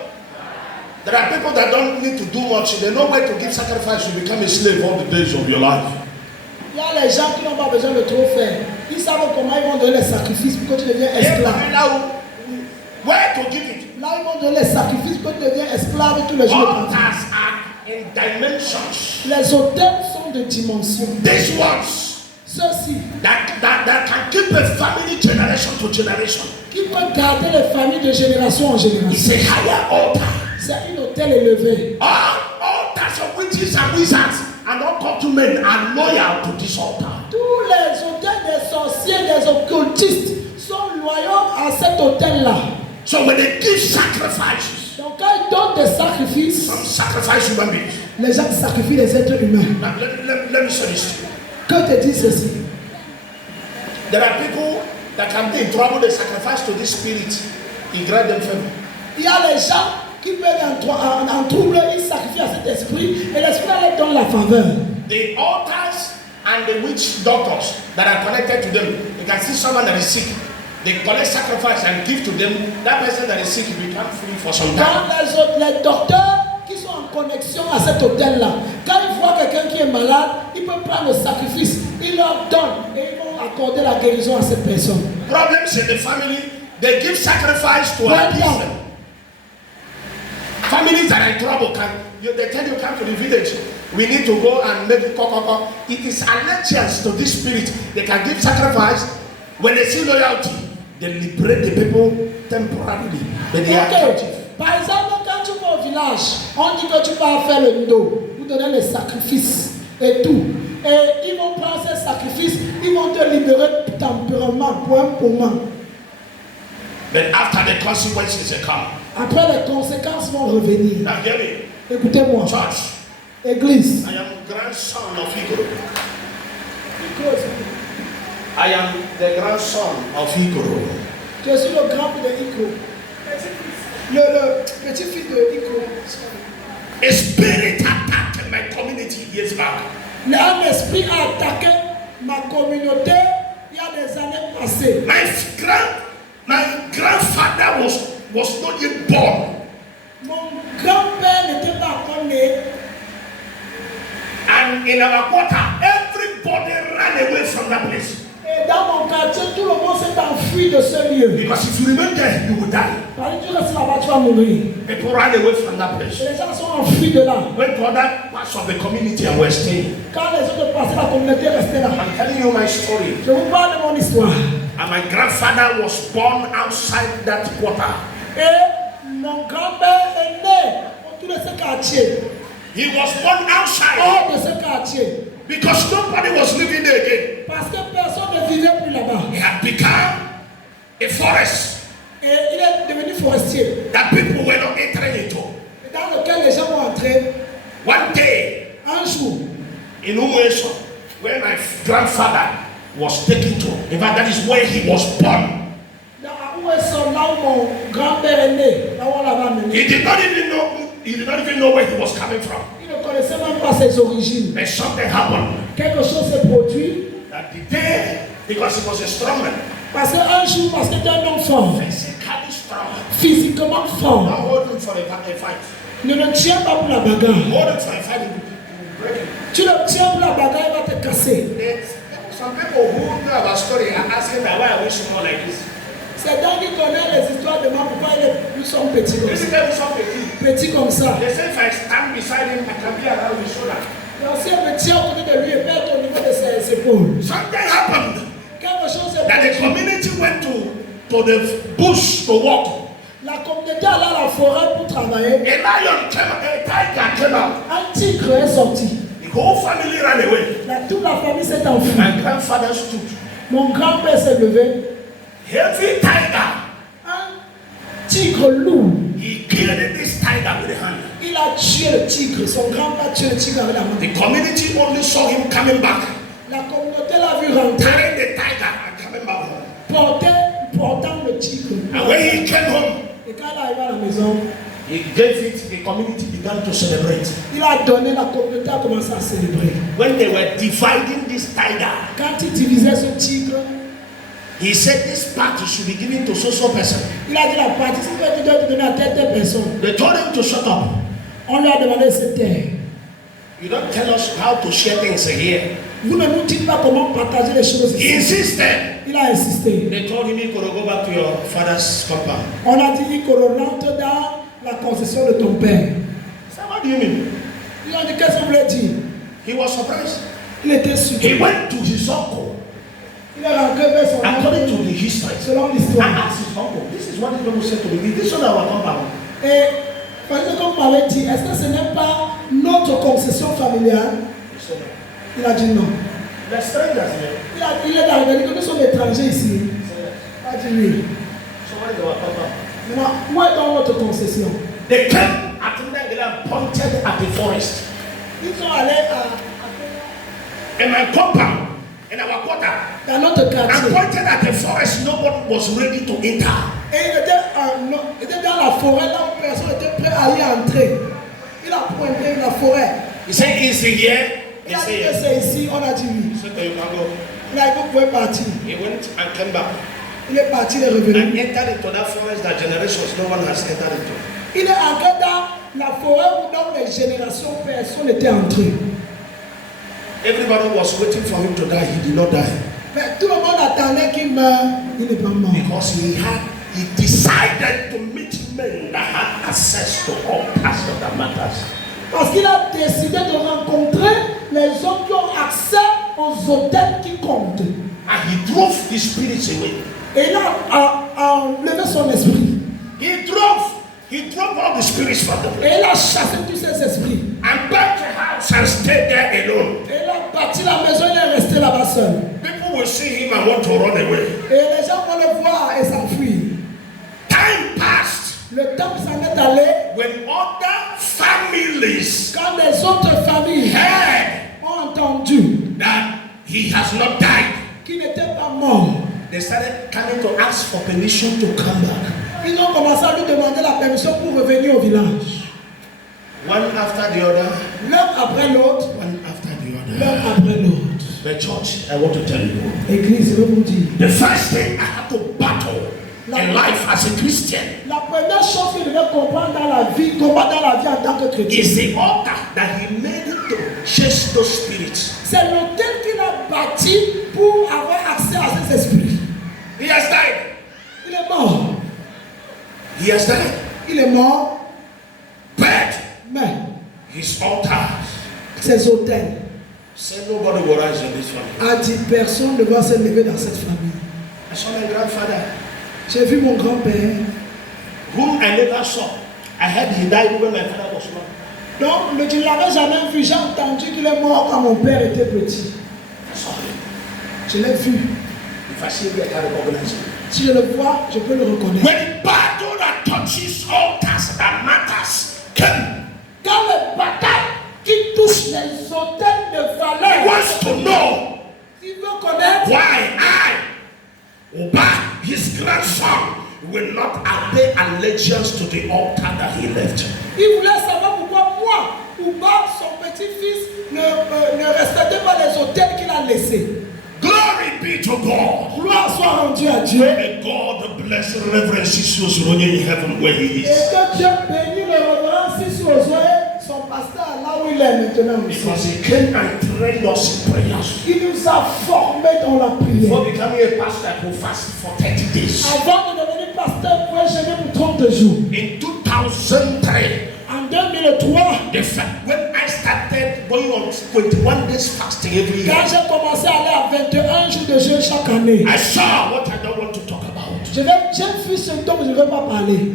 There are people that don't need to do much. They know where to give sacrifice. You become a slave all the days of your life. Il y a les gens qui n'ont pas besoin de trop faire. Ils savent comment ils vont donner les sacrifices pour que tu deviennes esclave. Where to give it? Là, ils vont donner les sacrifices pour que tu deviennes esclave tous les jours. Altars are in dimensions. Les hôtels sont de dimensions. These ones Ceux-ci that can keep a family generation to generation. qui peuvent garder les familles de génération en génération. It's a higher altar. C'est un hôtel élevé. All altars of witches and wizards and occult men are loyal to this altar. Tous les hôtels des sorciers sorciers, des occultistes sont loyaux à cet autel-là. So when they give sacrifices, Donc quand ils donnent des sacrifices, some sacrifice human beings. les gens sacrifient les êtres humains. Now, let me say this to you. Que te dit ceci? There are people that can be in trouble, they sacrifice to this spirit, he grant them favor. Il y a les gens qui peuvent être en trouble, ils sacrifient à cet esprit et l'esprit leur donne la faveur. The altars and the witch doctors that are connected to them, you can see someone that is sick. They collect sacrifice and give to them. That person that is sick become free for some time. Quand les docteurs qui sont en connexion à cet hôtel-là, quand ils voient quelqu'un qui est malade, ils peuvent prendre le sacrifice, ils leur donnent et ils vont accorder la guérison à cette personne. Problems in the family, they give sacrifice to a person. Families that are in trouble, they tell you come to the village. We need to go and make it koko. It is allegiance to this spirit. They can give sacrifice. When they see loyalty, they liberate the people temporarily. But they are captive. Par exemple, quand tu vas au village, on dit que tu vas faire le ndo, vous donnez les sacrifices et tout. Et ils vont prendre ces sacrifices, ils vont te libérer temporairement pour un moment. But after the consequences they come. Après, les conséquences vont revenir. Now hear me. Écoutez-moi. Church. Église. I am grandson of Igoro. I am the grandson of Igoro. Je suis le grand de Iko. Le petit-fils de Iko. A spirit attacked my community years back. Un esprit a attaqué ma communauté il y a des années passées. My grandfather was not yet born. Mon grand-père n'était pas encore né. And in our quarter, everybody ran away from that place. Et dans mon quartier, tout le monde s'est enfui de ce lieu. Because if you remain there, you will die. Parce que tu restes là-bas, tu vas mourir. People ran away from that place. Et les gens sont enfuis de là. Went to other parts of the community and were staying. Quand les autres passaient, la communauté restait là. I'm telling you my story. Je vous parle de mon histoire. And my grandfather was born outside that quarter. Et mon grand-père est né autour de ce quartier. He was born outside. Hors de ce quartier. Because nobody was living there again. Parce que personne ne vivait plus là-bas. It had become a forest. Et il est devenu forestier. That people were not entering into. Dans lequel les gens vont entrer. One day, Un jour, in Umueso, where my grandfather was taken to, in fact, that is where he was born. là où mon grand-père est né, là où on l'avait amené. He did not even know where he was coming from. Il ne connaissait même pas ses origines. But something happened. Quelque chose s'est produit. That the day, because he was a strong man, Parce qu'un jour, parce que tu es un homme fort, physically strong. physiquement Not fort, holding for a fight. ne tiens pas pour la bagarre. Holding for a fight, he will break it. Tu le tiens pour la bagarre, il va te casser. Some people who know about story are asking that why I wish more like this. C'est donc qui connaît les histoires de moi, pourquoi ils sont petits comme This is ça. why we saw petit. Petits comme ça. They say if I stand beside him, I can be around his shoulder. Donc si elle me tient au côté de lui et peut être au niveau de ses épaules. Something happened Quelque chose s'est that the produit. community went to the bush to walk. La communauté allait à la forêt pour travailler. A lion came, a tiger came out. Un tigre est sorti. The whole family ran away. Toute la famille s'est enfuie. My grandfather stood. Mon grand-père s'est levé. Heavy tiger. Un tigre lourd. He killed this tiger with a hand. Il a tué le tigre. Son grand-père a tué le tigre avec la main. The community only saw him coming back, La communauté l'a vu rentrer. carrying the tiger and coming back home. Portant le tigre. And when he came home, Et quand il est arrivé à la maison, he gave it. The community began to celebrate. il a donné, la communauté a commencé à célébrer. When they were dividing this tiger, Quand il divisait ce tigre, he said this part should be given to so person. il a dit la partie, si tu dois te donner à telle personne. They told him to shut up. On lui a demandé de se taire. You don't tell us how to share things here. Vous ne nous dites pas comment partager les choses He ici. insisted. Il a insisté. They told him he could go back to your father's compound. On a dit qu'il rentre dans la concession de ton père. So what do you mean? Il a dit qu'est-ce que vous voulez dire? He was surprised. Il était surpris. He went to his uncle. Il est rentré vers son According to oncle. the history, Selon and l'histoire. asked his uncle, this is what the Bible said to me. This is our compound. Et parce que comme on m'avait dit, est-ce que ce n'est pas notre concession familiale? He said, Il a dit non. The strangers here. Il est arrivé, nous sommes étrangers ici. Il a dit oui. So what is our papa? Maintenant, où est dans votre concession? They came at Ndangele and pointed at the forest. Ils sont allés In my compound, in our quarter, dans notre and quartier. pointed at the forest. Nobody was ready to enter. Et il était dans la forêt, là où personne n'était prêt à y entrer. Il a pointé la forêt. He said, "Is it here?" Il He a dit said, que "Yes." c'est ici, on a dit oui. So you can go. Il a dit que vous pouvez partir. He went and came back Il est parti, il est revenu. and entered into that forest that generations no one has entered into. Il est entré dans la forêt où dans les générations, personne n'était entré. Everybody was waiting for him to die. He did not die Mais tout le monde attendait qu'il meure. Il n'est pas mort. because he decided to meet men that had access to all parts of the matters. Parce qu'il a décidé de rencontrer les hommes qui ont accès aux hôtels qui comptent. And he drove the spirits away. Et il a enlevé son esprit. He drove all the spirits from the place Et il a chassé tous ces esprits. and built a house and stayed there alone. Et il a bâti la maison, il est resté là-bas seul. People will see him and want to run away. Et les gens vont le voir et s'enfuir. Time passed Le temps s'en est allé when other families quand les autres familles heard ont entendu that he has not died. qu'il n'était pas mort. They started coming to ask for permission to come back. Ils ont commencé à lui demander la permission pour revenir au village. One after the other, L'un après l'autre, one after the l'un other. après l'autre. The church, I want to tell you. Église, je veux vous dire. The first thing I had to battle in life as a Christian La première chose qu'il devait comprendre dans la vie, combattre dans la vie en tant que chrétien, is the altar that he made to chase those spirits. c'est l'autel qu'il a bâti pour avoir accès à ces esprits. He has died. Il est mort. He has died. Il est mort, But mais his altar ces autels said nobody will rise in this family. a dit personne ne va se lever dans cette famille. I saw my grandfather, J'ai vu mon grand-père. whom I never saw. I heard he died when my father was young. Donc, je ne l'avais jamais vu. J'ai entendu qu'il est mort quand mon père était petit. I saw him. Je l'ai vu. If I see him, I can recognize him. Si je le vois, je peux le reconnaître. When battle that touches altars that matters came, Quand le bataille qui touche les hôtels de he valeur, wants to know il veut connaître why I, Uba, his grandson, will not obey allegiance to the altar that he left. il voulait savoir pourquoi moi, Ouba, son petit-fils, ne respectait pas les hôtels qu'il a laissés. Glory be to God. Gloire soit rendue à Dieu. May God bless Reverend Sisus Ronye in heaven where he Et is. que Dieu bénisse le révérend Sissou Ozoé, son pasteur, là où il est maintenant aussi. Because he came and trained us in prayers. Il nous a formés dans la prière. Before becoming a pastor, I could fast for 30 days. Avant de devenir pasteur, il pouvait jeûner pour 30 jours. In 2003, En 2003, when I started going on 21 days fasting every year, quand j'ai commencé à aller à 21 jours de jeûne chaque année, I saw what I don't want to talk about. j'ai vu ce dont je ne veux pas parler.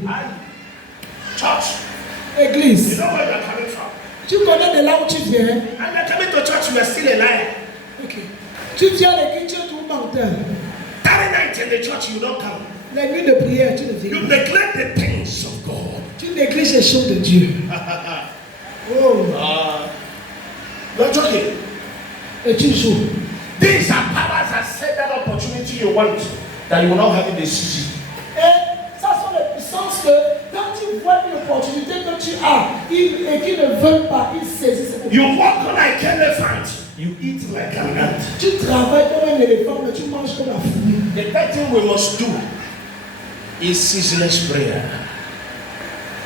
Church, you Église, know where you're coming from. tu connais de là où tu viens. And you're coming to church, you are still a liar. Ok. Tu viens à l'église, tu es tout menteur. That night in the church, you don't come. Les nuits de prière, tu ne You viens pas. neglect the things of God. Tu négliges les choses de Dieu. Oh. You're joking. Et tu joues. These are powers that set that opportunity you want, that you will not have in the season. Et ça sont les puissances que quand tu vois une opportunité que tu as et qu'ils ne veulent pas, ils saisissent. You walk like an elephant, you eat like an ant. Tu travailles comme un éléphant, mais tu manges comme la fourmi. The third thing we must do is ceaseless prayer.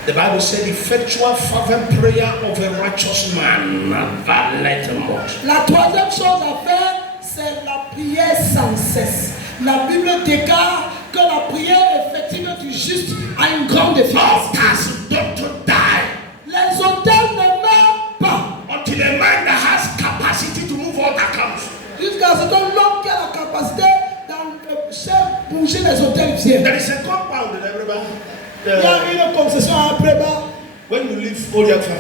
The Bible said, effectual fervent prayer of a righteous man availeth much. La troisième chose à faire, c'est la prière sans cesse. La Bible déclare que la prière effective du juste a une grande efficacité. Altars don't die Les hôtels ne meurent pas until a man that has capacity to move altar comes. jusqu'à ce que l'homme qui a la capacité de bouger les hôtels vienne. There is a compound in everybody. Il y a une concession à Préba. When you leave Oliafa,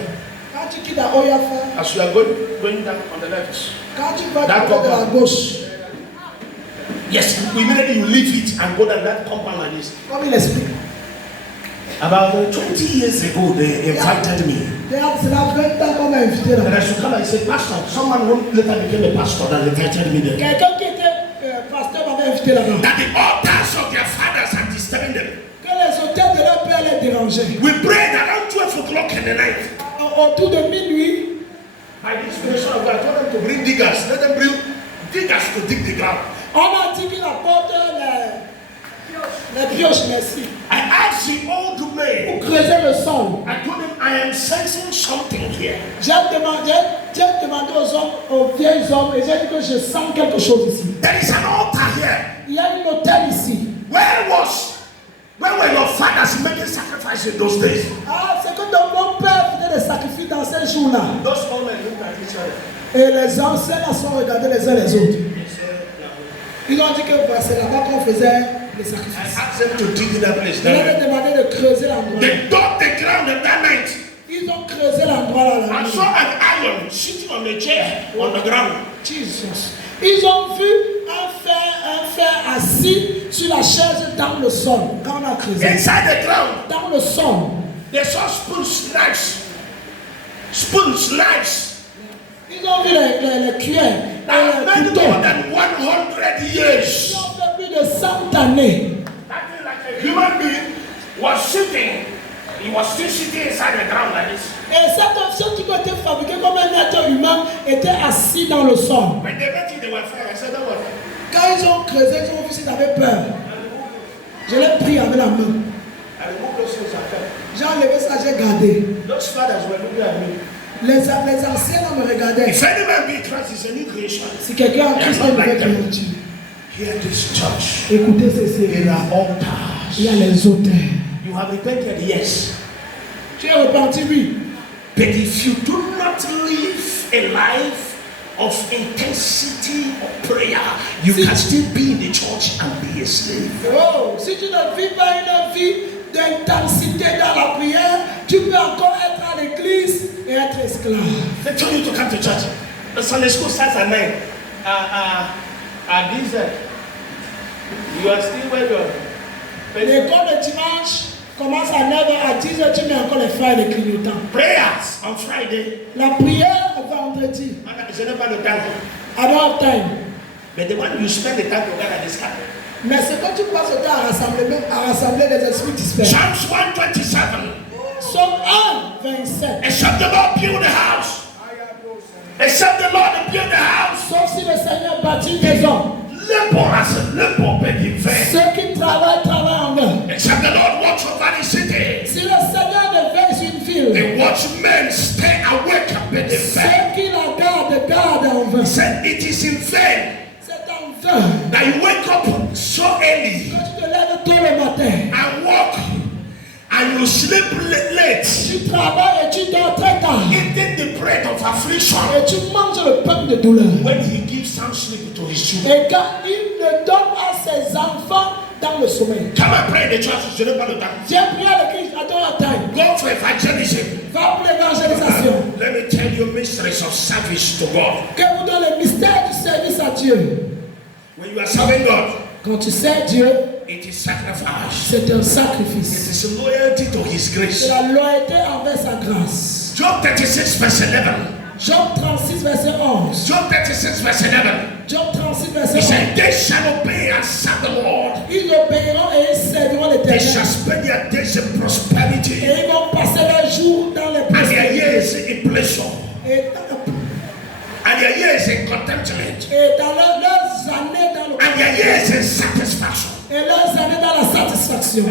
Quand tu quittes à Oyafa, as you are going down on the left, quand tu vas that de la compound. gauche, Yes, immediately you leave it and go down that compound like this. comme il explique, About 20 years ago, they invited me. c'est là 20 ans qu'on m'a invité And là. I should come and say, Pastor, someone who later became a pastor that invited me there. Quelqu'un qui était pasteur m'avait invité là-bas. That the altars of their fathers are disturbing them. Que les hôtels de leur père les dérangeaient. We prayed around 12 o'clock in the night. Autour de minuit, By the inspiration of God, I told them to bring diggers. Let them bring diggers to dig the ground. on a dit qu'il apporte les pioches, merci, I asked the old pour man, creuser le sol. I told him, I am sensing something here. J'ai demandé aux hommes, aux vieilles hommes, et j'ai dit que je sens quelque chose ici. There is an altar here. Il y a une hôtel ici. Where were your fathers making sacrifice in those days? Ah, c'est que mon père faisait des sacrifices dans ces jours-là. Those old men looked at each other. Et les anciens là sont regardés les uns les autres. They said, no. Ils ont dit que c'est là-bas qu'on faisait les I sacrifices. asked them to dig in that place. Ils avaient demandé de creuser l'endroit. They dug the ground at that night. Ils ont creusé l'endroit là. I saw an iron sitting on a chair on the ground. Jesus. Ils ont vu un fer assis sur la chaise dans le sol. Quand on a creusé. Inside the ground, Dans le sol. they saw spoons, knives. Ils ont vu les cuillères. That made Les couteaux. more than 100 Ils years. ont fait plus de 100 années. That thing like a human being was sitting. He was still sitting inside the ground like this. Et cette option qui a été fabriquée comme un être humain était assis dans le sol. When they met it, they were afraid. I said, don't worry. Quand ils ont creusé, ils ont vu s'ils avaient peur. Je l'ai pris avec la main. I removed those things and fell. J'ai enlevé ça, j'ai gardé. Those fathers were looking at me. Les anciens là me regardaient. If any man be in Christ, is a new creation. Si quelqu'un a Christ, il veut créature. Hear this church. Écoutez ceci. There are altars. Il y a les auteurs. You have repented, yes. Tu es repenti, oui. But if you do not live a life of intensity of prayer, you can still be in the church and be a slave. Oh, si tu ne vis pas une vie d'intensité dans la prière, tu peux encore être à l'église et être esclave. They told you to come to church. The Sunday school starts at 9. At this, you are still where you are. L'école de dimanche commence à 9h, à 10h, tu mets encore les frères et les clignotants. Prayers on Friday. La prière vendredi. Je n'ai pas le temps. I don't have time. But the one you spend the time together, this time. Mais c'est quand tu passes le temps à rassembler des esprits dispersés. Psalms 127. Psaume 1, 27. Except the Lord build the house. Except the Lord build the house. Sauf si le Seigneur bâtit une maison. Labor in vain. Ceux qui travaillent en vain. Except the Lord watch over the city. Si le Seigneur ne veille sur une ville, The watchmen stay awake and bed in vain. ceux qui la gardent en vain. He said it is in vain C'est en vain. that you wake up so early Quand tu te lèves tôt le matin, and walk and you sleep late, tu travailles et tu dors très tard. eating the bread of affliction, Et tu manges le pain de douleur. when he gives sound sleep to his children. Et quand il le donne à ses enfants dans le sommeil. Come and pray in the church. Je n'ai pas le temps. Viens prier à l'église, à ton time. Go for evangelism. Va pour l'évangélisation. Let me tell you mysteries of service to God. Que vous donne le mystère du service à Dieu. When you are serving God, Quand tu sers Dieu, it is sacrifice. c'est un It sacrifice. is loyalty to his C'est grace. la loyauté envers sa grâce. Job 36 verse 11. Job 36, verset 11. Job 36 verse 11. Job 36, He verset 11. said, they shall obey and serve the Lord. Ils obéiront et ils serviront They shall l'Éternel. spend their days in prosperity Et ils vont passer leurs jours dans les and their prospérités. years in pleasure Et and their years in contentment dans leurs années dans le and their years in satisfaction. et leurs années dans la satisfaction.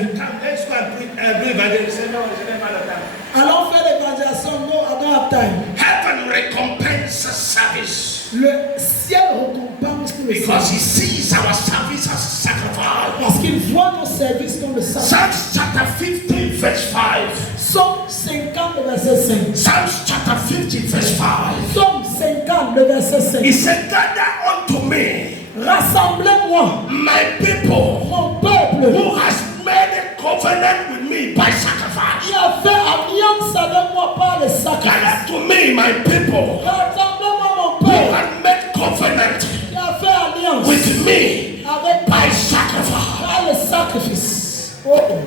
Let's go and bring evangelism. No, je n'ai pas le temps. Allons faire l'évangélisation. No, I don't have time. Heaven recompenses service Le ciel récompense pour le because he service. sees our service as sacrifice. Parce qu'il voit nos services comme le sacrifice. Psalms chapter 50 verse 5. Psaume 50, le verset 5. Psalms chapter 50 verse 5. Psaume 50, le verset 5. He said, gather unto me Rassemblez-moi, my people mon peuple, who has made a covenant with me by sacrifice. qui a fait alliance avec moi par le sacrifice. Gather to me my people Rassemble-moi mon who peuple had made covenant qui a fait alliance with me avec by sacrifice. par le sacrifice. Oh, oh.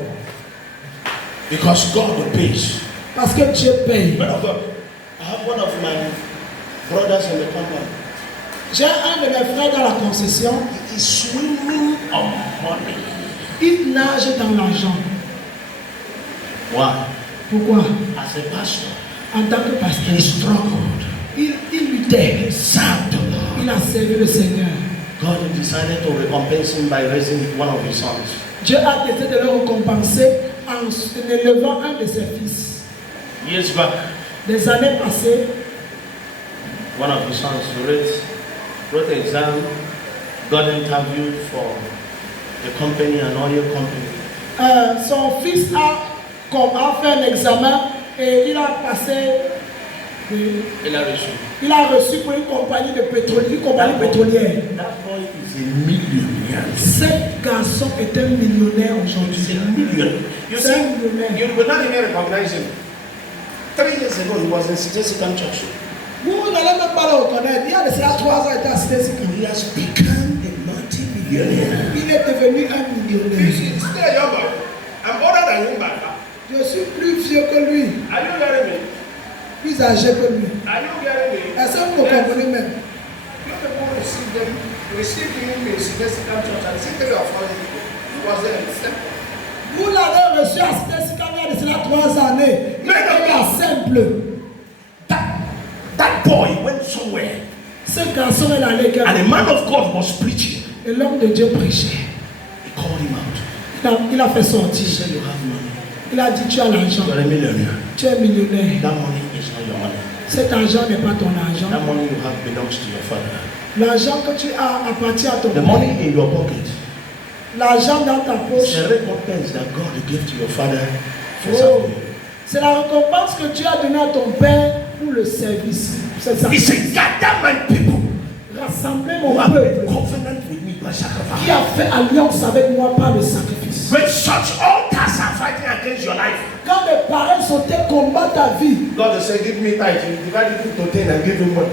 Because God pays. Parce que Dieu paye. Man of God, I have one of my brothers in the company. J'ai un de mes frères dans la concession. He is swimming on money. Il nage dans l'argent. Why? Pourquoi? As a pastor, En tant que pasteur, he struggled. il luttait. He served the Lord. Il a servi le Seigneur. God decided to recompense him by raising one of his sons. Dieu a décidé de le récompenser en élevant un de ses fils. Years back, Des années passées, one of his sons wrote an exam, got interviewed for a company, an oil company. Son fils a fait un examen et il a passé. Il a reçu. Il a reçu pour une compagnie de pétrole, une compagnie pétrolière. That boy is a millionaire. Cet garçon est un millionnaire aujourd'hui. He's a millionaire. You C'est un see, millionnaire. you will not even recognize him. 3 years ago, he was in City Church. Vous n'allez même pas le reconnaître. Il y a de cela 3 ans, il était à Cité-Sikam. He has become a multi-millionaire. Il est devenu un millionnaire. He's still a young boy. I'm older than him by far. Je suis plus vieux que lui, Are you hearing me? plus âgé que lui. Are you hearing me? Est-ce que vous me comprenez même? You people received him in City Church and see 3 or 4 years ago. He was there. Vous l'avez reçu à Cité-Sikam il y a de cela 3 années. Il était là simple. That boy went somewhere Ce garçon est allé and a man of God was preaching. et l'homme de Dieu prêchait. He called him out. Il a fait He sortir. said, you have money. Il a dit tu as l'argent. You're a millionaire. Tu es millionnaire. That money is not your money. Cet argent n'est pas ton argent. That money you have belongs to your father. L'argent que tu as appartient à ton The père. money in your pocket L'argent dans ta is poche. a recompense that God gave to your father for Oh. serving you. C'est la récompense que Dieu a donnée à ton père pour le service. C'est ça. He said, gather my people Rassembler who mon have made peuple covenant with me by qui sacrifice. a fait alliance avec moi par le sacrifice. When such altars are fighting against your life, Quand les pareils sautaient combattre ta vie, God will say, give me tithe. You divide it into 10 and give him one.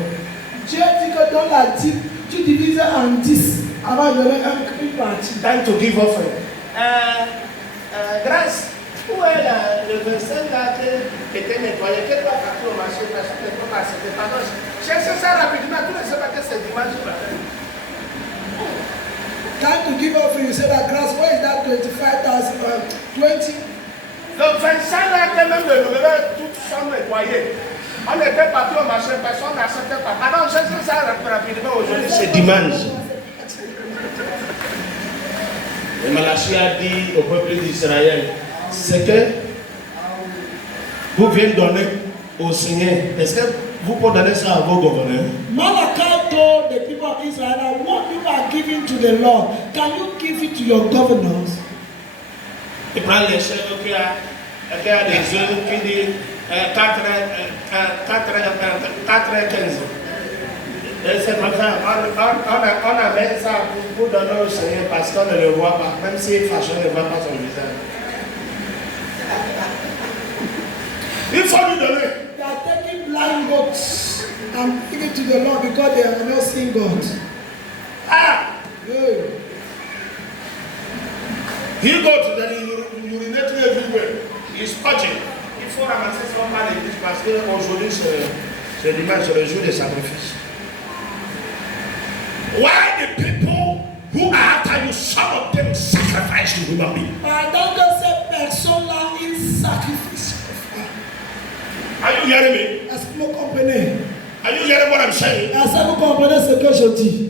Dieu dit que dans la dîme, tu divises en 10 avant de donner une partie. Time to give offering. Grâce, où est le verset là qui était nettoyé? Quel va partir au marché? Personne ne peut pas accepter. Pardon, cherchez ça rapidement. Tous les sabbats, c'est dimanche matin. Time to give offering, you say that grass, where is that 25,000 20? Le 25 là, quand même, le lever, toute chambre nettoyée. On était parti au marché, personne n'acceptait pas. Pardon, cherchez ça rapidement aujourd'hui, c'est dimanche. Et Malachie a dit au peuple d'Israël, c'est que vous venez donner au Seigneur. Est-ce que vous pouvez donner ça à vos gouverneurs? Malachi told the people of Israel, what you are giving to the Lord, can you give it to your governors? Il prend les chèvres qui a des œufs qui dit 4h15. Et c'est comme ça, on amène ça pour donner au Seigneur parce qu'on ne le voit pas, même si fâché, on ne voit pas son visage. Il faut lui donner. They are taking blind goats and giving it to the Lord because they are not seeing God. Ah! Hey. He goes, then he urinating everywhere. He's purging. Il faut ramasser son mal l'église parce qu'aujourd'hui c'est dimanche, c'est le jour des sacrifices. Why the people who are after you, some of them sacrifice to human beings? Pendant que ces personnes-là, ils sacrifient. Are you hearing me? Est-ce que vous comprenez? Are you hearing what I'm saying? Est-ce que vous comprenez ce que je dis?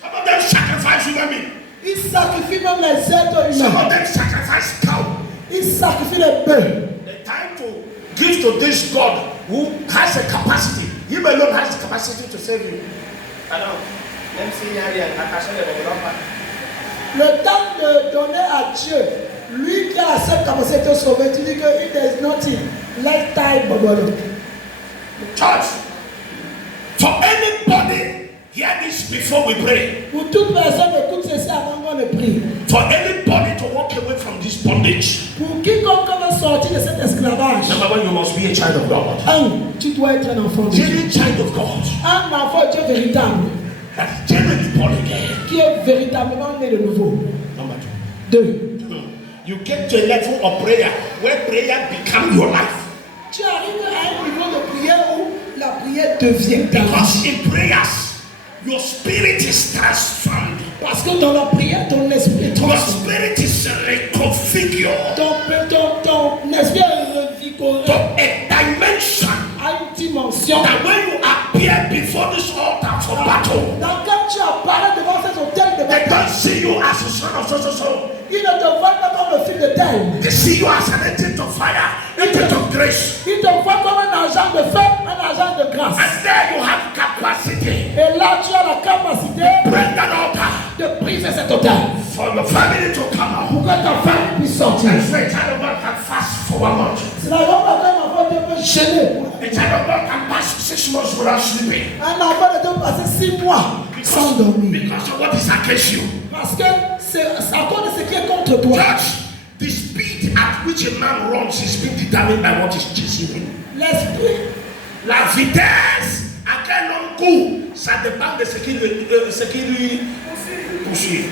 Some of them sacrifice human beings. Ils sacrifient même les êtres Some of humains. them sacrifice cow. Ils sacrifient les bœufs. The time to give to this God who has a capacity. Him alone has the capacity to save you. Alors, même s'il n'y a rien, attention, ne regarde pas. Le temps de donner à Dieu, lui qui a cette capacité de sauver, tu dis que if there is nothing, let time bubble. Church, for anybody, hear this before we pray. Pour toute personne, écoute ceci avant qu'on ne prie. For anybody to walk away from this bondage, Pour quiconque veut sortir de cet esclavage. Number one, you must be a child of God. Tu dois être un enfant de Dieu. Genuine child of God. Un enfant de Dieu véritable. That's genuinely born again. Qui est véritablement né de nouveau. Number two. 2. You get to a level of prayer where prayer becomes your life. Tu arrives à un niveau de prière où la prière devient ta vie. Because in prayers, your spirit is transformed. Parce que dans la prière, ton esprit est Your transformé. spirit is reconfigured Ton esprit est revigoré to a dimension à une dimension. that when you appear before this altar for battle, Dans quand tu apparais devant cet hôtel de they bataille, don't see you as a son of so. ils ne te voient pas comme le fils de tel. They see you as an agent of fire, agent of grace. Ils te voient comme un agent de feu, un agent de grâce. And there you have capacity. Et là, tu as la capacité Bring that altar de briser cet hôtel for your family to come out. pour que ta famille puisse sortir. And say, child of God can fast for 1 month. C'est la raison pour laquelle un enfant de Dieu peut gêner. A child of God can pass 6 months without sleeping. Un enfant de Dieu peut passer 6 mois sans dormir. Because of what is against you. Parce que c'est à cause de ce qui est contre toi. Church, the speed at which a man runs is being determined by what is chasing him. L'esprit, La vitesse à quel homme court, ça dépend de ce qui lui poursuit.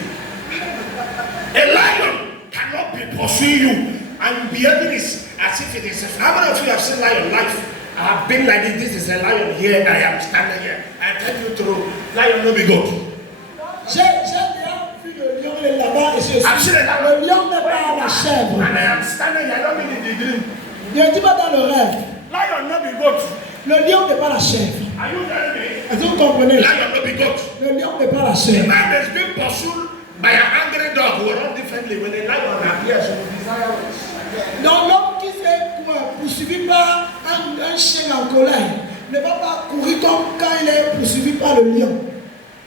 A lion cannot be pursuing you and behaving is as if it is. How many of you have seen lion life? I have been like this. This is a lion here. I am standing here. I tell you true, lion no be good. j'ai déjà vu le lion, il est là-bas et je suis. I've seen a lion. Le lion n'est pas la chèvre. And I am standing here. I don't mean in the dream. Je ne dis pas dans le rêve. Lion no be good. Le lion n'est pas la chèvre. Are you telling me? Est-ce que vous comprenez? Lion no be good. Le lion n'est pas la A chèvre. man is being pursued by an angry dog will run differently when a lion appears. You will desire worse. Donc l'homme qui est poursuivi par un chien en colère ne va pas courir comme quand il est poursuivi par le lion.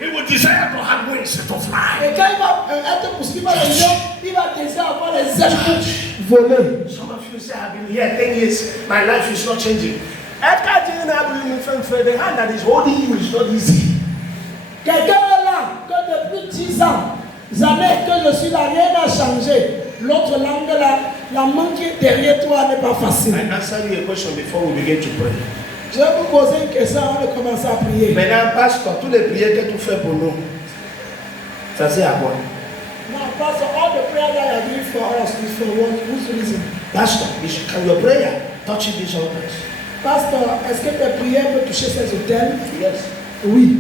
He will desire to have wings and to fly. Et quand il va être poursuivi par le lion, il va désirer avoir les ailes pour voler. Some of you say, I've been here 10 years, my life is not changing. The hand that is holding you is not easy. Quelqu'un est là, que depuis 10 ans, années que je suis là, rien n'a changé. L'autre langue là, la main qui est derrière toi n'est pas facile. I answer you a question before we begin to pray. Je vais vous poser une question avant de commencer à prier. Maintenant, pasteur, tous les prières que tu fais pour nous, ça c'est à quoi? Now, Pastor, all the prayer that you are doing for us is for what? Whose reason? Pastor, can your prayer touch these altars? Pastor, est-ce que tes prières peuvent toucher ces hôtels? Yes. Oui.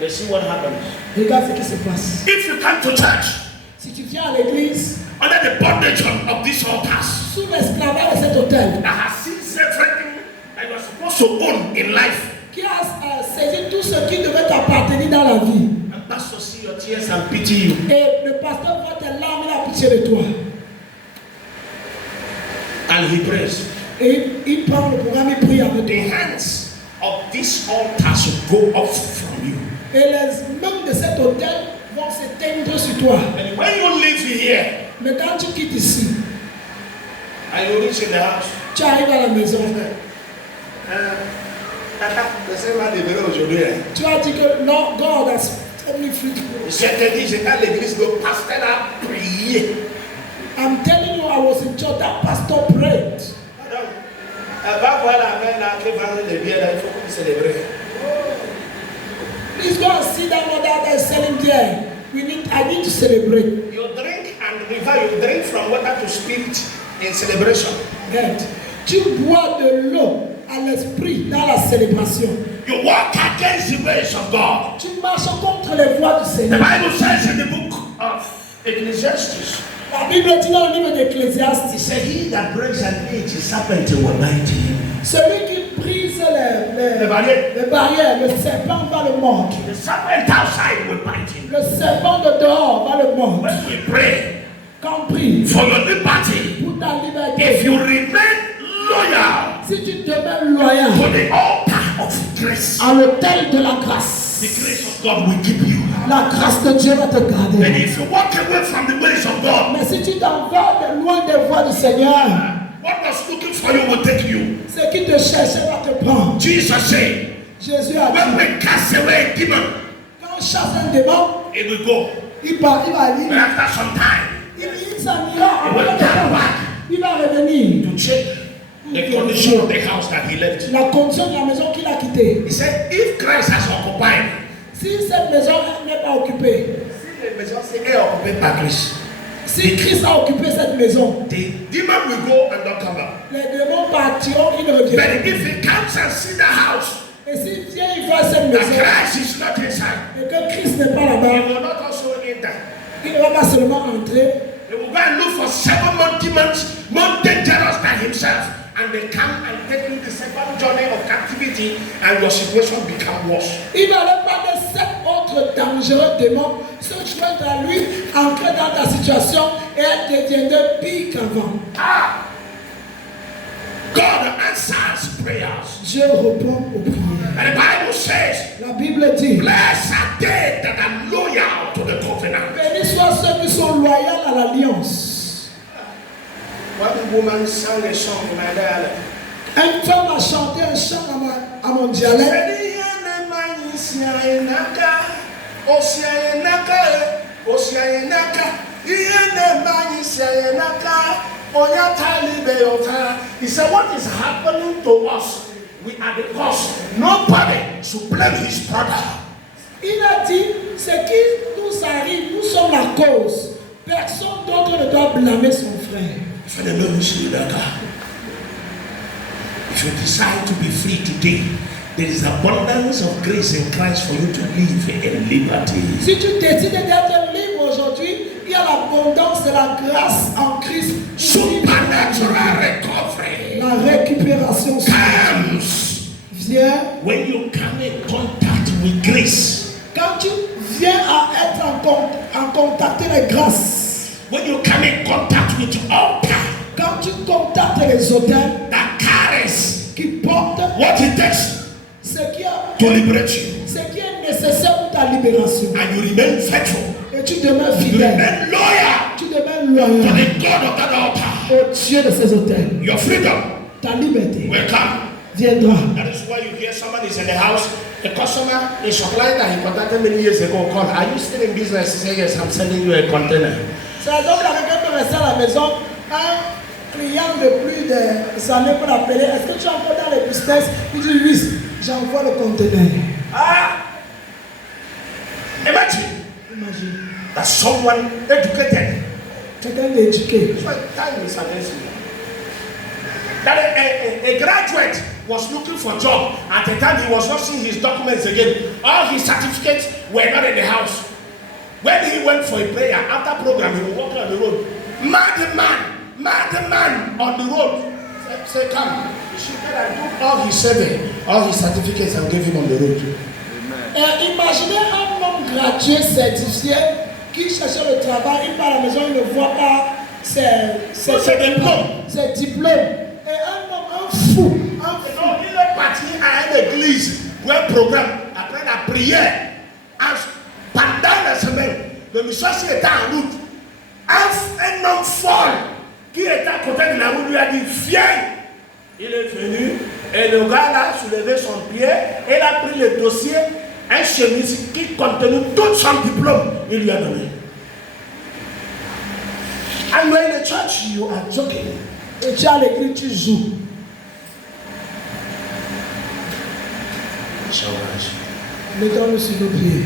Let's see what happens. Regarde ce qui se passe. If you come to church Si tu viens à l'église, under the bondage of these altars sous l'esclavage de cet hôtel, that has seized everything that you are supposed to own in life, qui a saisi tout ce qui devait t'appartenir dans la vie, and pastor see your tears and pity you. et le pasteur voit tes larmes et a pitié de toi, And he prays. et il prend le programme et prie avec The toi. hands of these altars will go off from you. Et les mains de cet hôtel vont s'éteindre sur toi. And when you leave here, Mais quand tu quittes ici, and you reach in the house, tu arrives à la maison, tu as dit que non, God has told me free. j'étais dans l'église, le pasteur a prié. I'm telling you, I was in church, that pastor prayed. Va voir la main là qui vend les bières là, il faut qu'on célèbre. Please go and see that mother that is selling there. I need to celebrate. You drink and revive, you drink from water to spirit in celebration. Right. Tu bois de l'eau à l'esprit dans la célébration. You walk against the ways of God. Tu marches contre les voies du The Seigneur. Bible says in the book of Ecclesiastes, La Bible dit dans le livre it d'Ecclésiaste, said, he that breaks an edge, a serpent will bite him. celui qui brise les barrières, le serpent va le mordre. The serpent outside will bite him. Le serpent de dehors va le mordre. When we pray Quand on prie for your liberty, pour ta if liberté, you remain loyal si tu demeures loyal to the altar of grace, à l'autel de la grâce, the grace of God will keep you. la grâce de Dieu va te And garder. if you walk away from the ways of God, Mais si tu t'en vas de loin des voies du Seigneur, what was looking for you will take you. ce qui te cherchait va te prendre. Jesus said, Jésus a when dit, we cast away a demon, quand on chasse un démon, it will go. il va But aller. after some time, Il s'en ira. it will come back Il va revenir to condition of the house that he left. La condition de la maison qu'il a quittée. He said, if Christ has occupied, Si cette maison n'est pas occupée, si la maison est occupée par Christ, si Christ a occupé cette maison, the demon will go and not come back. les démons partiront, ils ne But reviendront. if he comes and see the house, Et s'il vient, il voit cette that maison Christ is not inside, et que Christ n'est pas he là-bas, will not also enter. il ne va pas seulement entrer. They will go and look for 7 more demons more dangerous than himself, and they come and take you the second journey of captivity, and your situation become worse. Il va aller prendre 7 autres dangereux démons, se joindre à lui, entrer dans ta situation et elle deviendrait pire qu'avant. God answers prayers. Dieu répond aux prières. And the Bible says, La Bible dit, blessed are they that are loyal to the covenant. bénis soient ceux qui sont loyaux à l'alliance. One woman sang a song in my dialect. Une femme a chanté un chant à mon dialecte. He said, what is happening to us? We are the cause. Nobody should blame his brother. Il a dit, ce qui nous arrive, nous sommes la cause. Personne d'autre ne doit blâmer son frère. If you decide to be free today, there is abundance of grace in Christ for you to live in liberty. Si tu décides d'être libre aujourd'hui, il y a l'abondance de la grâce en Christ. Supernatural recovery La récupération comes vient when you come in contact with grace. quand tu viens à être en contact avec grâce. When you come in contact with altar Quand tu contactes les hôtels that carries qui portent what it takes ce qui to liberate you, est nécessaire pour ta libération. and you remain faithful, Et tu demeures you fidèle. remain loyal Tu demeures to loyal the God of that altar, au Dieu de ces hôtels. your freedom Ta liberté will come. viendra. That is why you hear someone is in the house, a customer is supplying that he contacted many years ago. Call, are you still in business? He said, yes, I'm sending you a container. C'est donc la quelqu'un peut rester à la maison, un client de plus des années pour l'appeler. Est-ce que tu es encore dans les business? Il dit oui, j'envoie le conteneur. Imagine, That someone educated, quelqu'un d'éduqué. that's why time is against me. That a graduate was looking for a job. At the time, he was not seeing his documents again. All his certificates were not in the house. When he went for a prayer, after program, he was walking on the road. Madman on the road. Say, come. He should get and do all his survey, all his certificates, and give him on the road. Imaginez un homme gradué certifié qui cherchait le travail, il part à la maison, il ne voit pas ses diplômes. Et un homme, un fou, Il est parti à une église pour un programme, après la prière. Pendant la semaine, le monsieur était en route. Un homme folle qui était à côté de la route lui a dit, viens. Il est venu et le gars là a soulevé son pied et il a pris le dossier, un chemise qui contenait tout son diplôme, il lui a donné. And when in the church you are joking. et tu es à l'église, tu joues. Mettons-nous sur nos pieds.